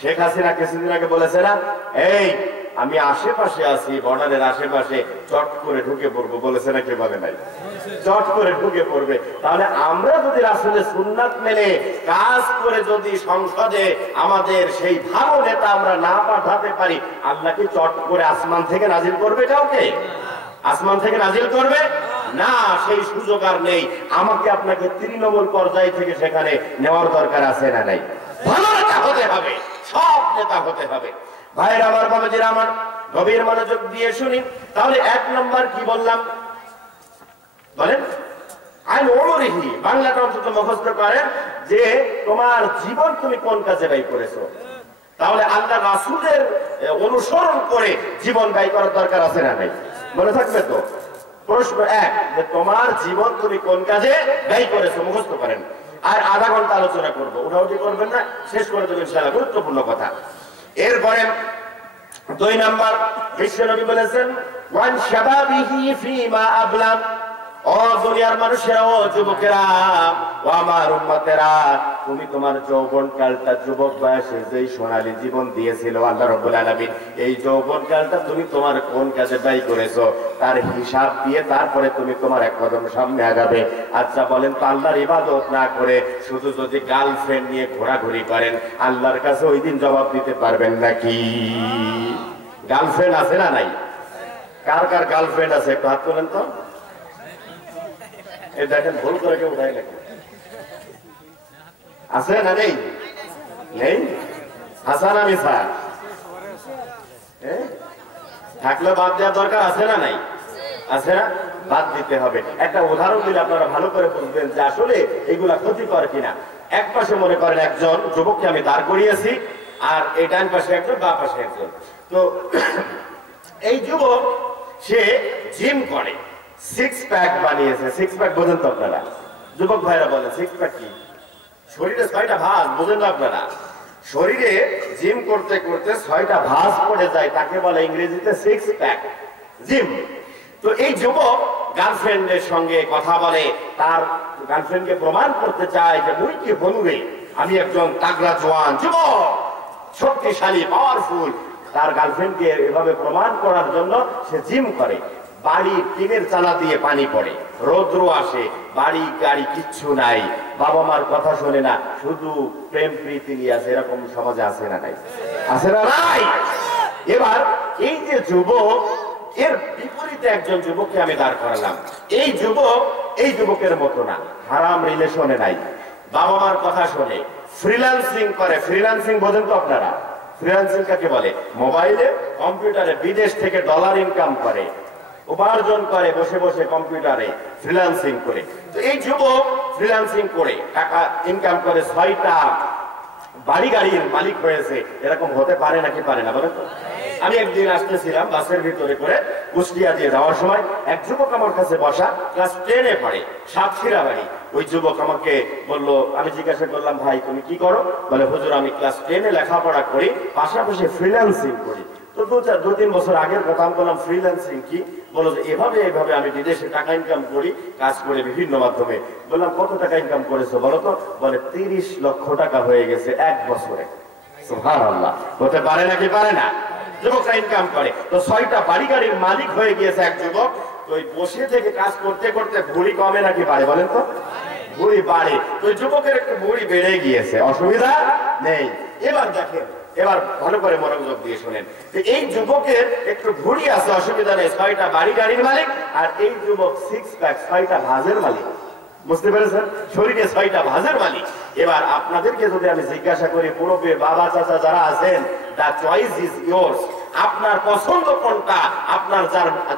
শেখ হাসিনা কিছুদিন আগে বলেছে না, এই আমি আশেপাশে আছি, বর্ডারের আশেপাশে, চট করে ঢুকে পড়বো, বলেছে নাকি? বলে নাই? চট করে ঢুকে পড়বে। তাহলে আমরা যদি রাসূলের সুন্নাত মেনে কাজ করে যদি সংসদে আমাদের সেই ভালো নেতা আমরা না পাঠাতে পারি, আল্লাহ কি চট করে আসমান থেকে নাজিল করবে কাউকে? আসমান থেকে নাজিল করবে না, সেই সুযোগ আর নেই। আমাকে আপনাকে তৃণমূল পর্যায় থেকে সেখানে নেওয়ার দরকার আছে না নাই? ভালো নেতা হতে হবে, সব নেতা হতে হবে। ভাইরা আমার, বাবাজিরা আমার, গভীর মনোযোগ দিয়ে শুনি। তাহলে 1 নম্বর কি বললাম? বলেন, আইন ওমরিহি, বাংলাটা অন্তত মুখস্থ করেন যে তোমার জীবন তুমি কোন কাজে ব্যয় করেছো। তাহলে আল্লাহ রাসূলের অনুসরণ করে জীবন ব্যয় করার দরকার আছে না নাই? মনে থাকবে তো? প্রশ্ন 1, যে তোমার জীবন তুমি কোন কাজে ব্যয় করেছো, মুখস্থ করেন। আর আধা ঘন্টা আলোচনা করবো, উঠাউঠি করবেন না, শেষ করে দেবেন ইনশাআল্লাহ, গুরুত্বপূর্ণ কথা। এরপরে 2 নাম্বার, বিশ্বনবী বলেছেন, ওয়ান শাবাবিহি ফিমা আবলাম, ও দুনিয়ার মানুষেরা, ও যুবকেরা, ও আমার উম্মতেরা, তুমি তোমার যৌবন কালটা, যুবক বয়সে যেই সোনালী জীবন দিয়েছিল আল্লাহ রাব্বুল আলামিন, এই যৌবন কালটা তুমি তোমার কোন কাজে ব্যয় করেছো তার হিসাব দিয়ে তারপরে তুমি তোমার এক কদম সামনে আগাবে। আচ্ছা বলেন তো, আল্লাহর ইবাদত না করে শুধু যদি গার্লফ্রেন্ড নিয়ে ঘোরাঘুরি করেন, আল্লাহর কাছে ওই দিন জবাব দিতে পারবেন নাকি? গার্লফ্রেন্ড আছে না নাই? কার কার গার্লফ্রেন্ড আছে একটু হাত তোলেন তো। এই দেখেন, ভুল করে কেউ উঠাই নাকি? আছে না নেই? নেই? হাসান আমি স্যার থাকলে বাদ দেওয়ার দরকার আছে না নাই? আছে না? বাদ দিতে হবে। একটা উদাহরণ দিলে আপনারা ভালো করে বুঝবেন যে আসলে এগুলা ক্ষতিকর কিনা। এক পাশে মনে করেন একজন যুবককে আমি দাঁড় করিয়েছি, আর এই ডান পাশে একজন, বা পাশে একজন। তো এই যুবক সে জিম করে, 6 প্যাক বানিয়েছে। 6 প্যাক বোঝেন তো আপনারা? যুবক ভাইরা বলেন 6 প্যাক কি? শরীরে 6টা ভাঁজ, বোঝেন না আপনারা? শরীরে জিম করতে করতে 6টা ভাঁজ পড়ে যায়, তাকে বলে ইংরেজিতে 6 প্যাক, জিম। তো এই যুবক গার্লফ্রেন্ডের সঙ্গে কথা বলে, তার গার্লফ্রেন্ডকে প্রমাণ করতে চায় যে মুই কি বলবে, আমি একজন তাগড়া জওয়ান যুবক, শক্তিশালী, পাওয়ারফুল। তার গার্লফ্রেন্ডকে এভাবে প্রমাণ করার জন্য সে জিম করে। বাড়ির টিনের চালা দিয়ে পানি পড়ে, রৌদ্র আসে, বাড়ি গাড়ি কিচ্ছু নাই, বাবা মার কথা শোনে না, শুধু প্রেম প্রীতি নিয়ে আছে। এরকম সমাজে আছে না নাই? আছে না নাই? এবার এই যে যুবক, এর বিপরীতে একজন যুবককে আমি দাঁড় করালাম। এই যুবক এই যুবকের মতো না, হারাম রিলেশনে নাই, বাবা মার কথা শোনে, ফ্রিল্যান্সিং করে। ফ্রিল্যান্সিং বোঝেন তো আপনারা? ফ্রিল্যান্সিং কাকে বলে? মোবাইলে কম্পিউটারে বিদেশ থেকে ডলার ইনকাম করে, উপার্জন করে, বসে বসে কম্পিউটারে ফ্রিল্যান্সিং করে। তো এই যুবক ফ্রিল্যান্সিং করে টাকা ইনকাম করে, 6টা বাড়ি গাড়ির মালিক হয়েছে। এরকম হতে পারে নাকি পারে না বলেন তো? আমি একদিন আসতেছিলাম বাসের ভিতরে করে, কুষ্টিয়া দিয়ে যাওয়ার সময় এক যুবক আমার কাছে বসা, ক্লাস 10-এ পড়ে, সাতক্ষীরা বাড়ি। ওই যুবক আমাকে বললো, আমি জিজ্ঞাসা করলাম ভাই তুমি কি করো? বলে হুজুর আমি ক্লাস 10-এ লেখাপড়া করি, পাশাপাশি ফ্রিল্যান্সিং করি। তো 2-3 বছর আগের কথা। আমি বললাম ফ্রিল্যান্সিং কি? বলো যে এভাবে আমি বিদেশে টাকা ইনকাম করি, কাজ করে বিভিন্ন মাধ্যমে। বললাম কত টাকা ইনকাম করেছো বলো তো? বলে 30 লক্ষ টাকা হয়ে গেছে 1 বছরে। সুবহানাল্লাহ। হতে পারে নাকি পারে না? যুবকরা ইনকাম করে। তো 6টা বাড়ি গাড়ির মালিক হয়ে গিয়েছে এক যুবক। তো ওই বসে থেকে কাজ করতে করতে ভুঁড়ি কমে নাকি বাড়ে বলেন তো? ভুঁড়ি বাড়ে। তো যুবকের একটু ভুঁড়ি বেড়ে গিয়েছে, অসুবিধা নেই। এবার দেখেন, এবার ভালো করে মনোযোগ দিয়ে শোনেন, এই যুবকের একটু ভুঁড়ি আছে, অসুবিধা নেই, 6টা বাড়ি গাড়ির মালিক। আর এই যুবক 6 প্যাক, 6টা ভাঁজের মালিক। বুঝতে পেরেছেন? শরীরে 6টা ভাঁজের মালিক। এবার আপনাদেরকে যদি আমি জিজ্ঞাসা করি, মুরব্বী বাবা চাচা যারা আছেন, দা চয়েস ইজ ইয়োর্স। আপনার পছন্দ কোনটা? আপনার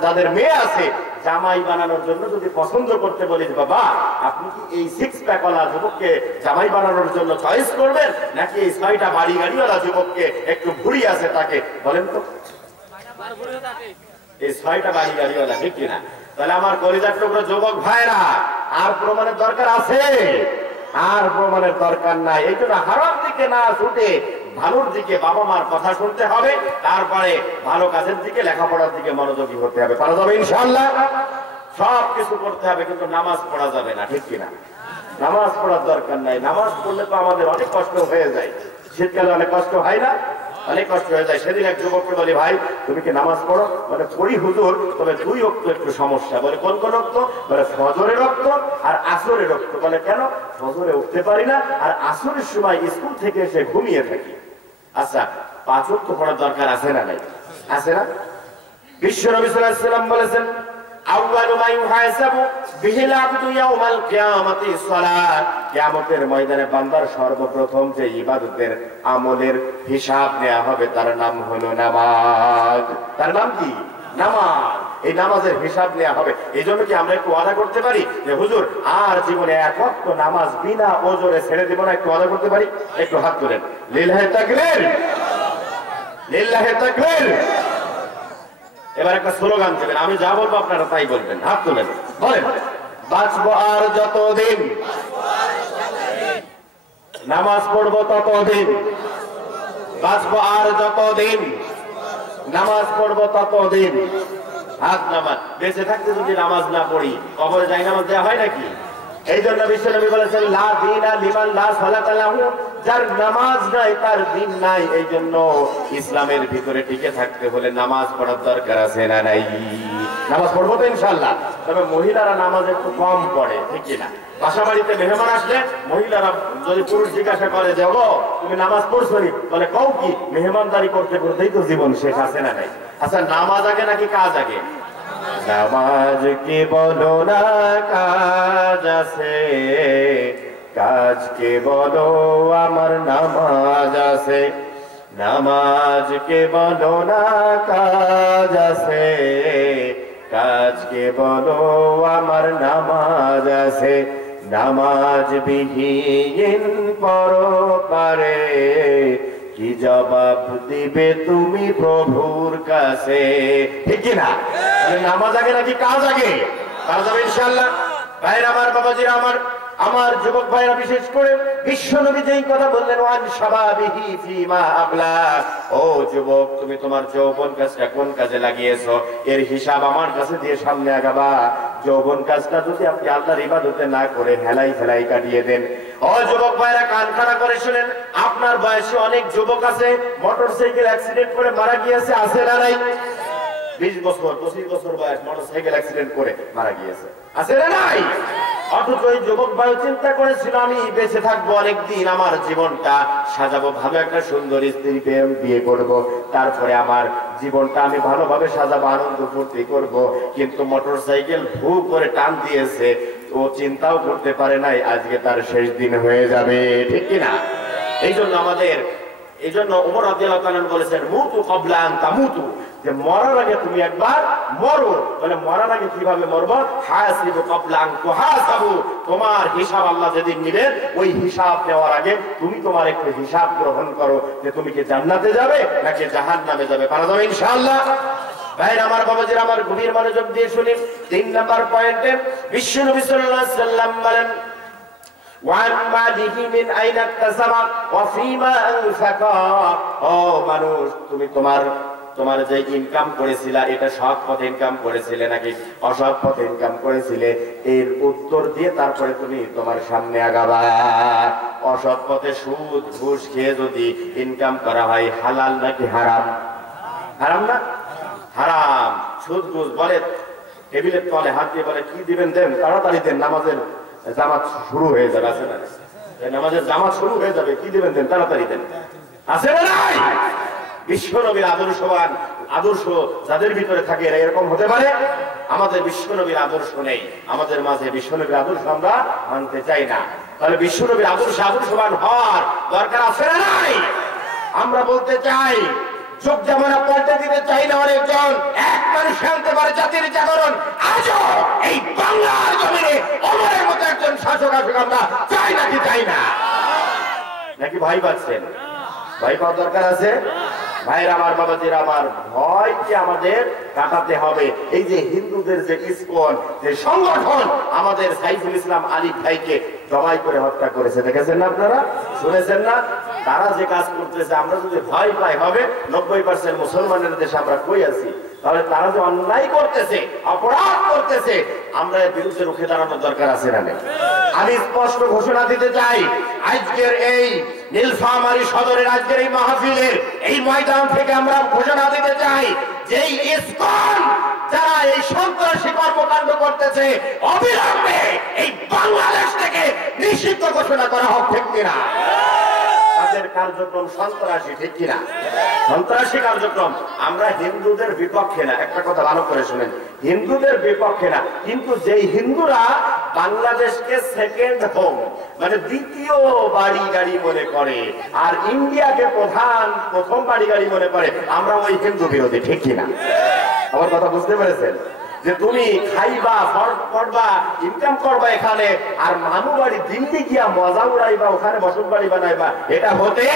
যাদের মেয়ে আছে, জামাই বানানোর জন্য যদি পছন্দ করতে বলি, বাবা আপনি কি এই 6 প্যাকওয়ালা যুবককে জামাই বানানোর জন্য চয়েস করবেন, নাকি এই 6টা বাড়ি গাড়িওয়ালা যুবককে একটু ভুঁড়ি আছে তাকে? বলেন তো, এই 6টা বাড়ি গাড়িওয়ালা, ঠিক কিনা? তাহলে আমার কলিজার টুকরো যুবক ভাইরা, আর প্রমাণের দরকার আছে? আর প্রমাণের দরকার নাই। এই জন্য হারাম দিকে না ছুটে ভালোর দিকে, বাবা মার কথা শুনতে হবে, তারপরে ভালো কাজের দিকে, লেখাপড়ার দিকে মনোযোগী হতে হবে। পারা যাবে ইনশাআল্লাহ? সব কিছু করতে হবে, কিন্তু নামাজ পড়া যাবে না, ঠিক কিনা? নামাজ পড়ার দরকার নাই। নামাজ পড়লে তো আমাদের অনেক কষ্ট হয়ে যায়। শীতকালে অনেক কষ্ট হয় না? অনেক কষ্ট হয়ে যায়। সেদিন এক যুবককে বলি, ভাই তুমি কি নামাজ পড়ো? বলে পড়ি হুজুর, তবে 2 ওয়াক্ত একটু সমস্যা। বলে কোন কোন ওয়াক্ত? বলে ফজরের ওয়াক্ত আর আসরের ওয়াক্ত। বলে কেন? ফজরে উঠতে পারি না, আর আসরের সময় স্কুল থেকে এসে ঘুমিয়ে থাকি। আচ্ছা, 5 ওয়াক্ত পড়ার দরকার আছে না নাই? আছে না? বিশ্ব নবী সাল্লাল্লাহু আলাইহি ওয়াসাল্লাম বলেছেন, আউয়ালু মা ইউহাসাবু বিহিল আবদু ইয়াউমাল কিয়ামাতি সালাত। কিয়ামতের ময়দানে বান্দার সর্বপ্রথম যে ইবাদতের আমলের হিসাব নেওয়া হবে, তার নাম হলো নামাজ। তার নাম কি? নামাজ। এই নামাজের হিসাব নেওয়া হবে। এই জন্য কি আমরা একটু ওয়াদা করতে পারি যে হুজুর আর জীবনে 1 ওয়াক্ত নামাজ বিনা ওজরে ছেড়ে দেব না? একটু ওয়াদা করতে পারি? একটু হাত তুলেন। লিল্লাহি তাকবীর, লিল্লাহি তাকবীর। এবার একটা স্লোগান দেবেন, আমি যা বলবো আপনারা তাই বলবেন। হাত তুলেন, বলেন, বাঁচবো আর যতদিন নামাজ পড়বো ততদিন, বাঁচবো আর যতদিন নামাজ পড়বো ততদিন। হাত নামান। বেঁচে থাকতে যদি নামাজ না পড়ি, কবরে যাই নামাজ দেওয়া হয় নাকি? এই জন্য বিশ্বনবী বলেছেন, লা দীনা লিমান লা সালাতা লাহু। যার নামাজ নাই তার দিন নাই। এই জন্য ইসলামের ভিতরে টিকে থাকতে হলে নামাজ পড়ার দরকার আছে না নাই? নামাজ পড়বো তো ইনশাআল্লাহ। তবে মহিলারা নামাজ একটু কম পড়ে, ঠিক কিনা? বাসা বাড়িতে মেহমান আসলে মহিলারা যদি পুরুষ জিজ্ঞাসা করে যে ও তুমি নামাজ পড়ছো নি, বলে কও কি, মেহমানদারি করতে করতেই তো জীবন শেষ, আছে না নাই? আচ্ছা, নামাজ আগে নাকি কাজ আগে? নামাজ কি বলো না কাজ আছে, কাজকে বলো আমার নামাজ আছে, নামাজকে বলো না কাজ আছে, কাজকে বলো আমার নামাজ আছে, নামাজ বিহীন পরপারে কি জবাব দিবে তুমি প্রভুর কাছে? ঠিক কিনা? নামাজ আগে নাকি কাজ আগে? কাজ হবে ইনশাআল্লাহ। ভাইরা আমার, বাবাজিরা আমার, আমার যুবক ভাইরা বিশেষ করে বিশ্বনবী যেই কথা বললেন, ওয়ান শাবাবিহি ফিমা আবলা, ও যুবক তুমি তোমার যৌবন কাজটা কোন কাজে লাগিয়েছো এর হিসাব আমার কাছে দিয়ে সামনে আগাবা। যৌবন কাজটা যদি আপনি আল্লাহর ইবাদতে না করে হেলাই ফেলাই কাটিয়ে দেন, ও যুবক ভাইরা কান খাড়া করে শুনেন, আপনার বয়সে অনেক যুবক আছে মোটরসাইকেল অ্যাক্সিডেন্ট করে মারা গিয়েছে, আছে না নাই? 20 বছর 25 বছর বয়স মোটরসাইকেল অ্যাক্সিডেন্ট করে মারা গিয়েছে, আছে না নাই? অথচ ওই যুবক ভাই চিন্তা করেছিল আমি বেঁচে থাকবো অনেকদিন, আমার জীবনটা সাজাবো, ভালো একটা সুন্দর স্ত্রী বিয়ে করব, তারপরে আমার জীবনটা আমি ভালোভাবে সাজাবো, আনন্দ ফুর্তি করব। কিন্তু মোটরসাইকেল ভু করে টান দিয়েছে, ও চিন্তাও করতে পারে নাই আজকে তার শেষ দিন হয়ে যাবে। ঠিক কিনা? এই জন্য ওমর রাদিয়াল্লাহু তাআলা বলেছেন, মুতু ক্বাবলা আন তামুতু, যে মরার আগে তুমি একবার মরো। বলে মরার আগে কিভাবে মরবো? হাসিবু ক্বাবলা আন তুহাসাবু, তোমার হিসাব আল্লাহ যেদিন নেবেন ওই হিসাব নেওয়ার আগে তুমি তোমার একটু হিসাব গ্রহণ করো, যে তুমি কি জান্নাতে যাবে নাকি জাহান্নামে যাবে। পারা যাবে ইনশাআল্লাহ। ভাইরা আমার, বাবাজিরা আমার, গভীর মনোযোগ দিয়ে শুনি। 3 নাম্বার পয়েন্টে বিশ্বনবী সাল্লাল্লাহু আলাইহি ওয়াসাল্লাম বলেন, وعن ماله من أين اكتسب وفيما أنفق, ও মানুষ তুমি তোমার যে ইনকাম করেছিলে এটা সৎ পথে ইনকাম করেছিলে নাকি অসৎ পথে ইনকাম করেছিলে, এর উত্তর দিয়ে তারপরে তুমি তোমার সামনে আগাবা। অসৎ পথে সুদ ঘুষ খেয়ে যদি ইনকাম করা হয়, হালাল নাকি হারাম? হারাম না? হারাম। সুদ ঘুষ বলে টেবিলের তলে হাত দিয়ে বলে কি দিবেন দেন, তাড়াতাড়ি দেন, নামাজের জামাত শুরু হয়ে যাবে, আছে না? নামাজের জামাত শুরু হয়ে যাবে, কি দিবেন দেন, তাড়াতাড়ি দেন, আছে না নাই? বিশ্বনবীর আদর্শ যাদের ভিতরে থাকে এরা এরকম হতে পারে? আমাদের বিশ্বনবীর আদর্শ নেই, আমাদের মাঝে বিশ্বনবীর আদর্শ আমরা মানতে চাই না। তাহলে বিশ্বনবীর আদর্শবান হওয়ার দরকার আছে না নাই? আমরা বলতে চাই, যুগ জামানা পাল্টে দিতে চাই না অনেকজন, এক মানুষ আনতে পারে জাতির জাগরণ। আজও এই বাংলার জমিনে ওমরের মতো একজন শাসক আসুক আমরা চাই নাকি চাই না? নাকি ভয় পাচ্ছেন? ভয় পাওয়ার দরকার আছে? ভাইরা আমার, বাবাজিরা আমার, ভয়কে আমাদের কাটাতে হবে। এই যে হিন্দুদের যে ইসকন যে সংগঠন আমাদের সাইফুল ইসলাম আলিফ ভাইকে জবাই করে হত্যা করেছে, দেখেছেন না আপনারা? শুনেছেন না? তারা যে কাজ করতেছে, আমরা যদি ভয় পাই হবে 90% মুসলমানের দেশে আমরা কই আছি। তাহলে তারা যে অন্যায় করতেছে, অপরাধ করতেছে, আমরা এর বিরুদ্ধে রুখে দাঁড়ানোর দরকার আছে না? আমি স্পষ্ট ঘোষণা দিতে চাই, আজকের এই নীলফামারী সদরের আজকের এই মাহফিলের এই ময়দান থেকে আমরা ঘোষণা দিতে চাই, যে ইসকন যারা এই সন্ত্রাসী কর্মকাণ্ড করতেছে অবিলম্বে এই বাংলাদেশ থেকে নিষিদ্ধ ঘোষণা করা হোক। ঠিক কিনা? তাদের কার্যক্রম সন্ত্রাসী, ঠিক কিনা? সন্ত্রাসী কার্যক্রম। আমরা হিন্দুদের বিপক্ষে না, একটা কথা ভালো করে শুনেন, হিন্দুদের বিপক্ষে না, কিন্তু যেই হিন্দুরা বাংলাদেশকে সেকেন্ড হোম মানে দ্বিতীয় বাড়ি গাড়ি মনে করে আর ইন্ডিয়াকে প্রথম বাড়ি গাড়ি মনে করে, আমরা ওই হিন্দু বিরোধী। ঠিক কিনা? আমার কথা বুঝতে পেরেছেন? যে তুমি খাইবা, করবা, ইনকাম করবা এখানে, আর মানু বাড়ি দিল্লি গিয়া মজা উড়াইবা, ওখানে বসত বাড়ি বানাইবা, এটা হতে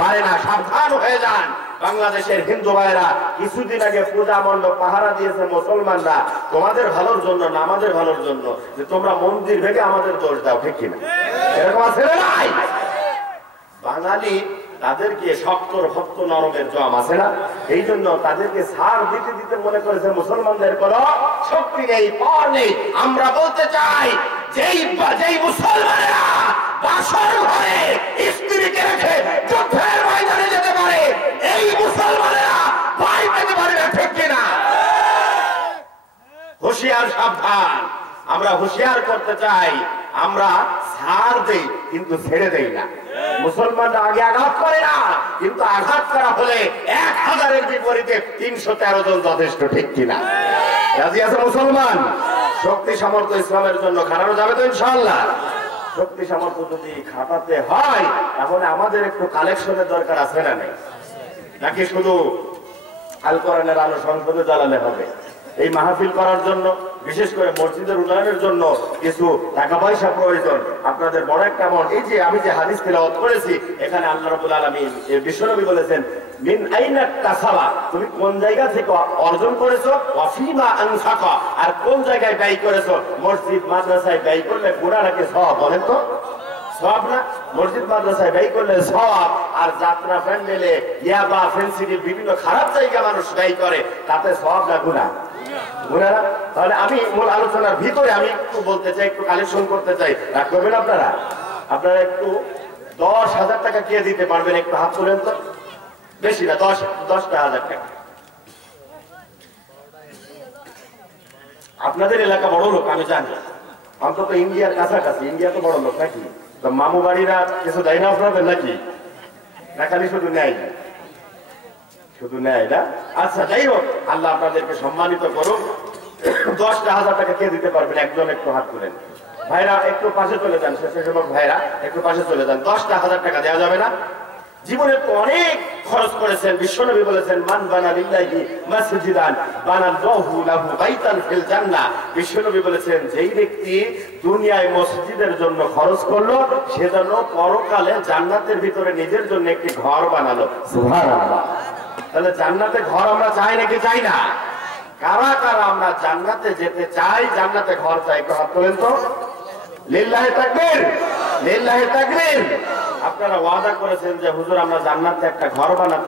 পারে না। সাবধান হয়ে যান। বাংলাদেশের হিন্দু ভাইরা কিছুদিন আগে পূজা মণ্ডপ পাহারা দিয়েছে মুসলমানরা, তোমাদের ভালোর জন্য না আমাদের ভালোর জন্য, যে তোমরা মন্দির ভেঙে আমাদের দোষ দাও। ঠিক কিনা? এরকম আছে না নাই? বাঙালি তাদেরকে শক্তর ভক্ত নরমের জম আছে না, এই জন্য তাদেরকে ছাড় দিতে দিতে মনে করেছে মুসলমানদের কোনো শক্তি নেই, পাওয়ার নেই। আমরা বলতে চাই, যেই মুসলমানেরা বাসর ঘরে স্ত্রীকে রেখে যুদ্ধের ময়দানে যেতে পারে, এই মুসলমানেরা ভয় পেতে পারে না। ঠিক কিনা? হুঁশিয়ার, সাবধান। আমরা হুঁশিয়ার করতে চাই, আমরা ছাড় দেই কিন্তু ছেড়ে দেই না। মুসলমানরা আগে আঘাত করে না, কিন্তু আঘাত করা হলে 1000-এর বিপরীতে 313 জন যথেষ্ট। ঠিক কিনা? রাজি আছে মুসলমান? শক্তি সামর্থ্য ইসলামের জন্য খাটানো যাবে তো ইনশাআল্লাহ? শক্তি সামর্থ্য যদি খাটাতে হয় তাহলে আমাদের একটু কালেকশনের দরকার আছে না নেই? নাকি শুধু আল কোরআনের আলো সংসদে জ্বালালে হবে? এই মাহফিল করার জন্য, বিশেষ করে মসজিদের উন্নয়নের জন্য কিছু টাকা পয়সা প্রয়োজন। আপনাদের বড় একটা অ্যামাউন্ট, এই যে আমি যে হাদিস তেলাওয়াত করেছি, এখানে আল্লাহ রাব্বুল আলামিন বিশ্বনবী বলেছেন মিন আইনা তাসাবা, তুমি কোন জায়গা থেকে অর্জন করেছো, ওয়াফিমা আনফাকা, আর কোন জায়গায় ব্যয় করেছো। মসজিদ মাদ্রাসায় ব্যয় করলে গুনাহ নাকি সওয়াব? বলেন তো সওয়াব না? মসজিদ মাদ্রাসায় ব্যয় করলে সওয়াব, আর যাত্রা প্যান্ডেলে ইয়াবা ফেন্সিডিল বিভিন্ন খারাপ জায়গা মানুষ ব্যয় করে, তাতে সওয়াব না গুনাহ? গুনাহ। তাহলে আমি মূল আলোচনার ভিতরে আমি একটু বলতে চাই, একটু কালেকশন করতে চাই। রাগ করবেন আপনারা? আপনারা একটু 10,000 টাকা কে দিতে পারবেন? একটু হাত তোলেন তো। বেশি না, 10,000 টাকা। আপনাদের এলাকা বড় লোক আমি জানি, অন্তত ইন্ডিয়ার কাছাকাছি। ইন্ডিয়া তো বড় লোক নাকি? তো মামু বাড়িরা কিছু দেয় না আপনাদের নাকি? না খালি শুধু নেয়? শুধু নেয় না? আচ্ছা, যাই হোক, আল্লাহ আপনাদেরকে সম্মানিত করুন। 10,000 টাকা কে দিতে পারবেন? একজন একটু হাত তুলেন। ভাইরা একটু পাশে চলে যান, স্বেচ্ছাসেবক ভাইরা একটু পাশে চলে যান। 10,000 টাকা দেওয়া যাবে না? জীবনে তো অনেক খরচ করেছেন। বিশ্বনবী বলেছেন মান বানা লিল্লাহি মাসজিদান বানাল্লাহু লাহু বাইতান ফিল জান্নাহ। বিশ্বনবী বলেছেন যেই ব্যক্তি দুনিয়ায় মসজিদের জন্য খরচ করলো, সে যেন পরকালে জান্নাতের ভিতরে নিজের জন্য একটি ঘর বানালো। সুবহানাল্লাহ। তাহলে জান্নাতে ঘর আমরা চাই নাকি চাই না? কারা কারা আমরা জান্নাতে যেতে চাই, জান্নাতে ঘর চাই? একটু হাত তোলেন তো। লিল্লাহি তাকবীর, লিল্লাহি তাকবীর। আপনারা ওয়াদা করেছেন যে হুজুর আমরা জান্নাতে একটা ঘর বানাবো।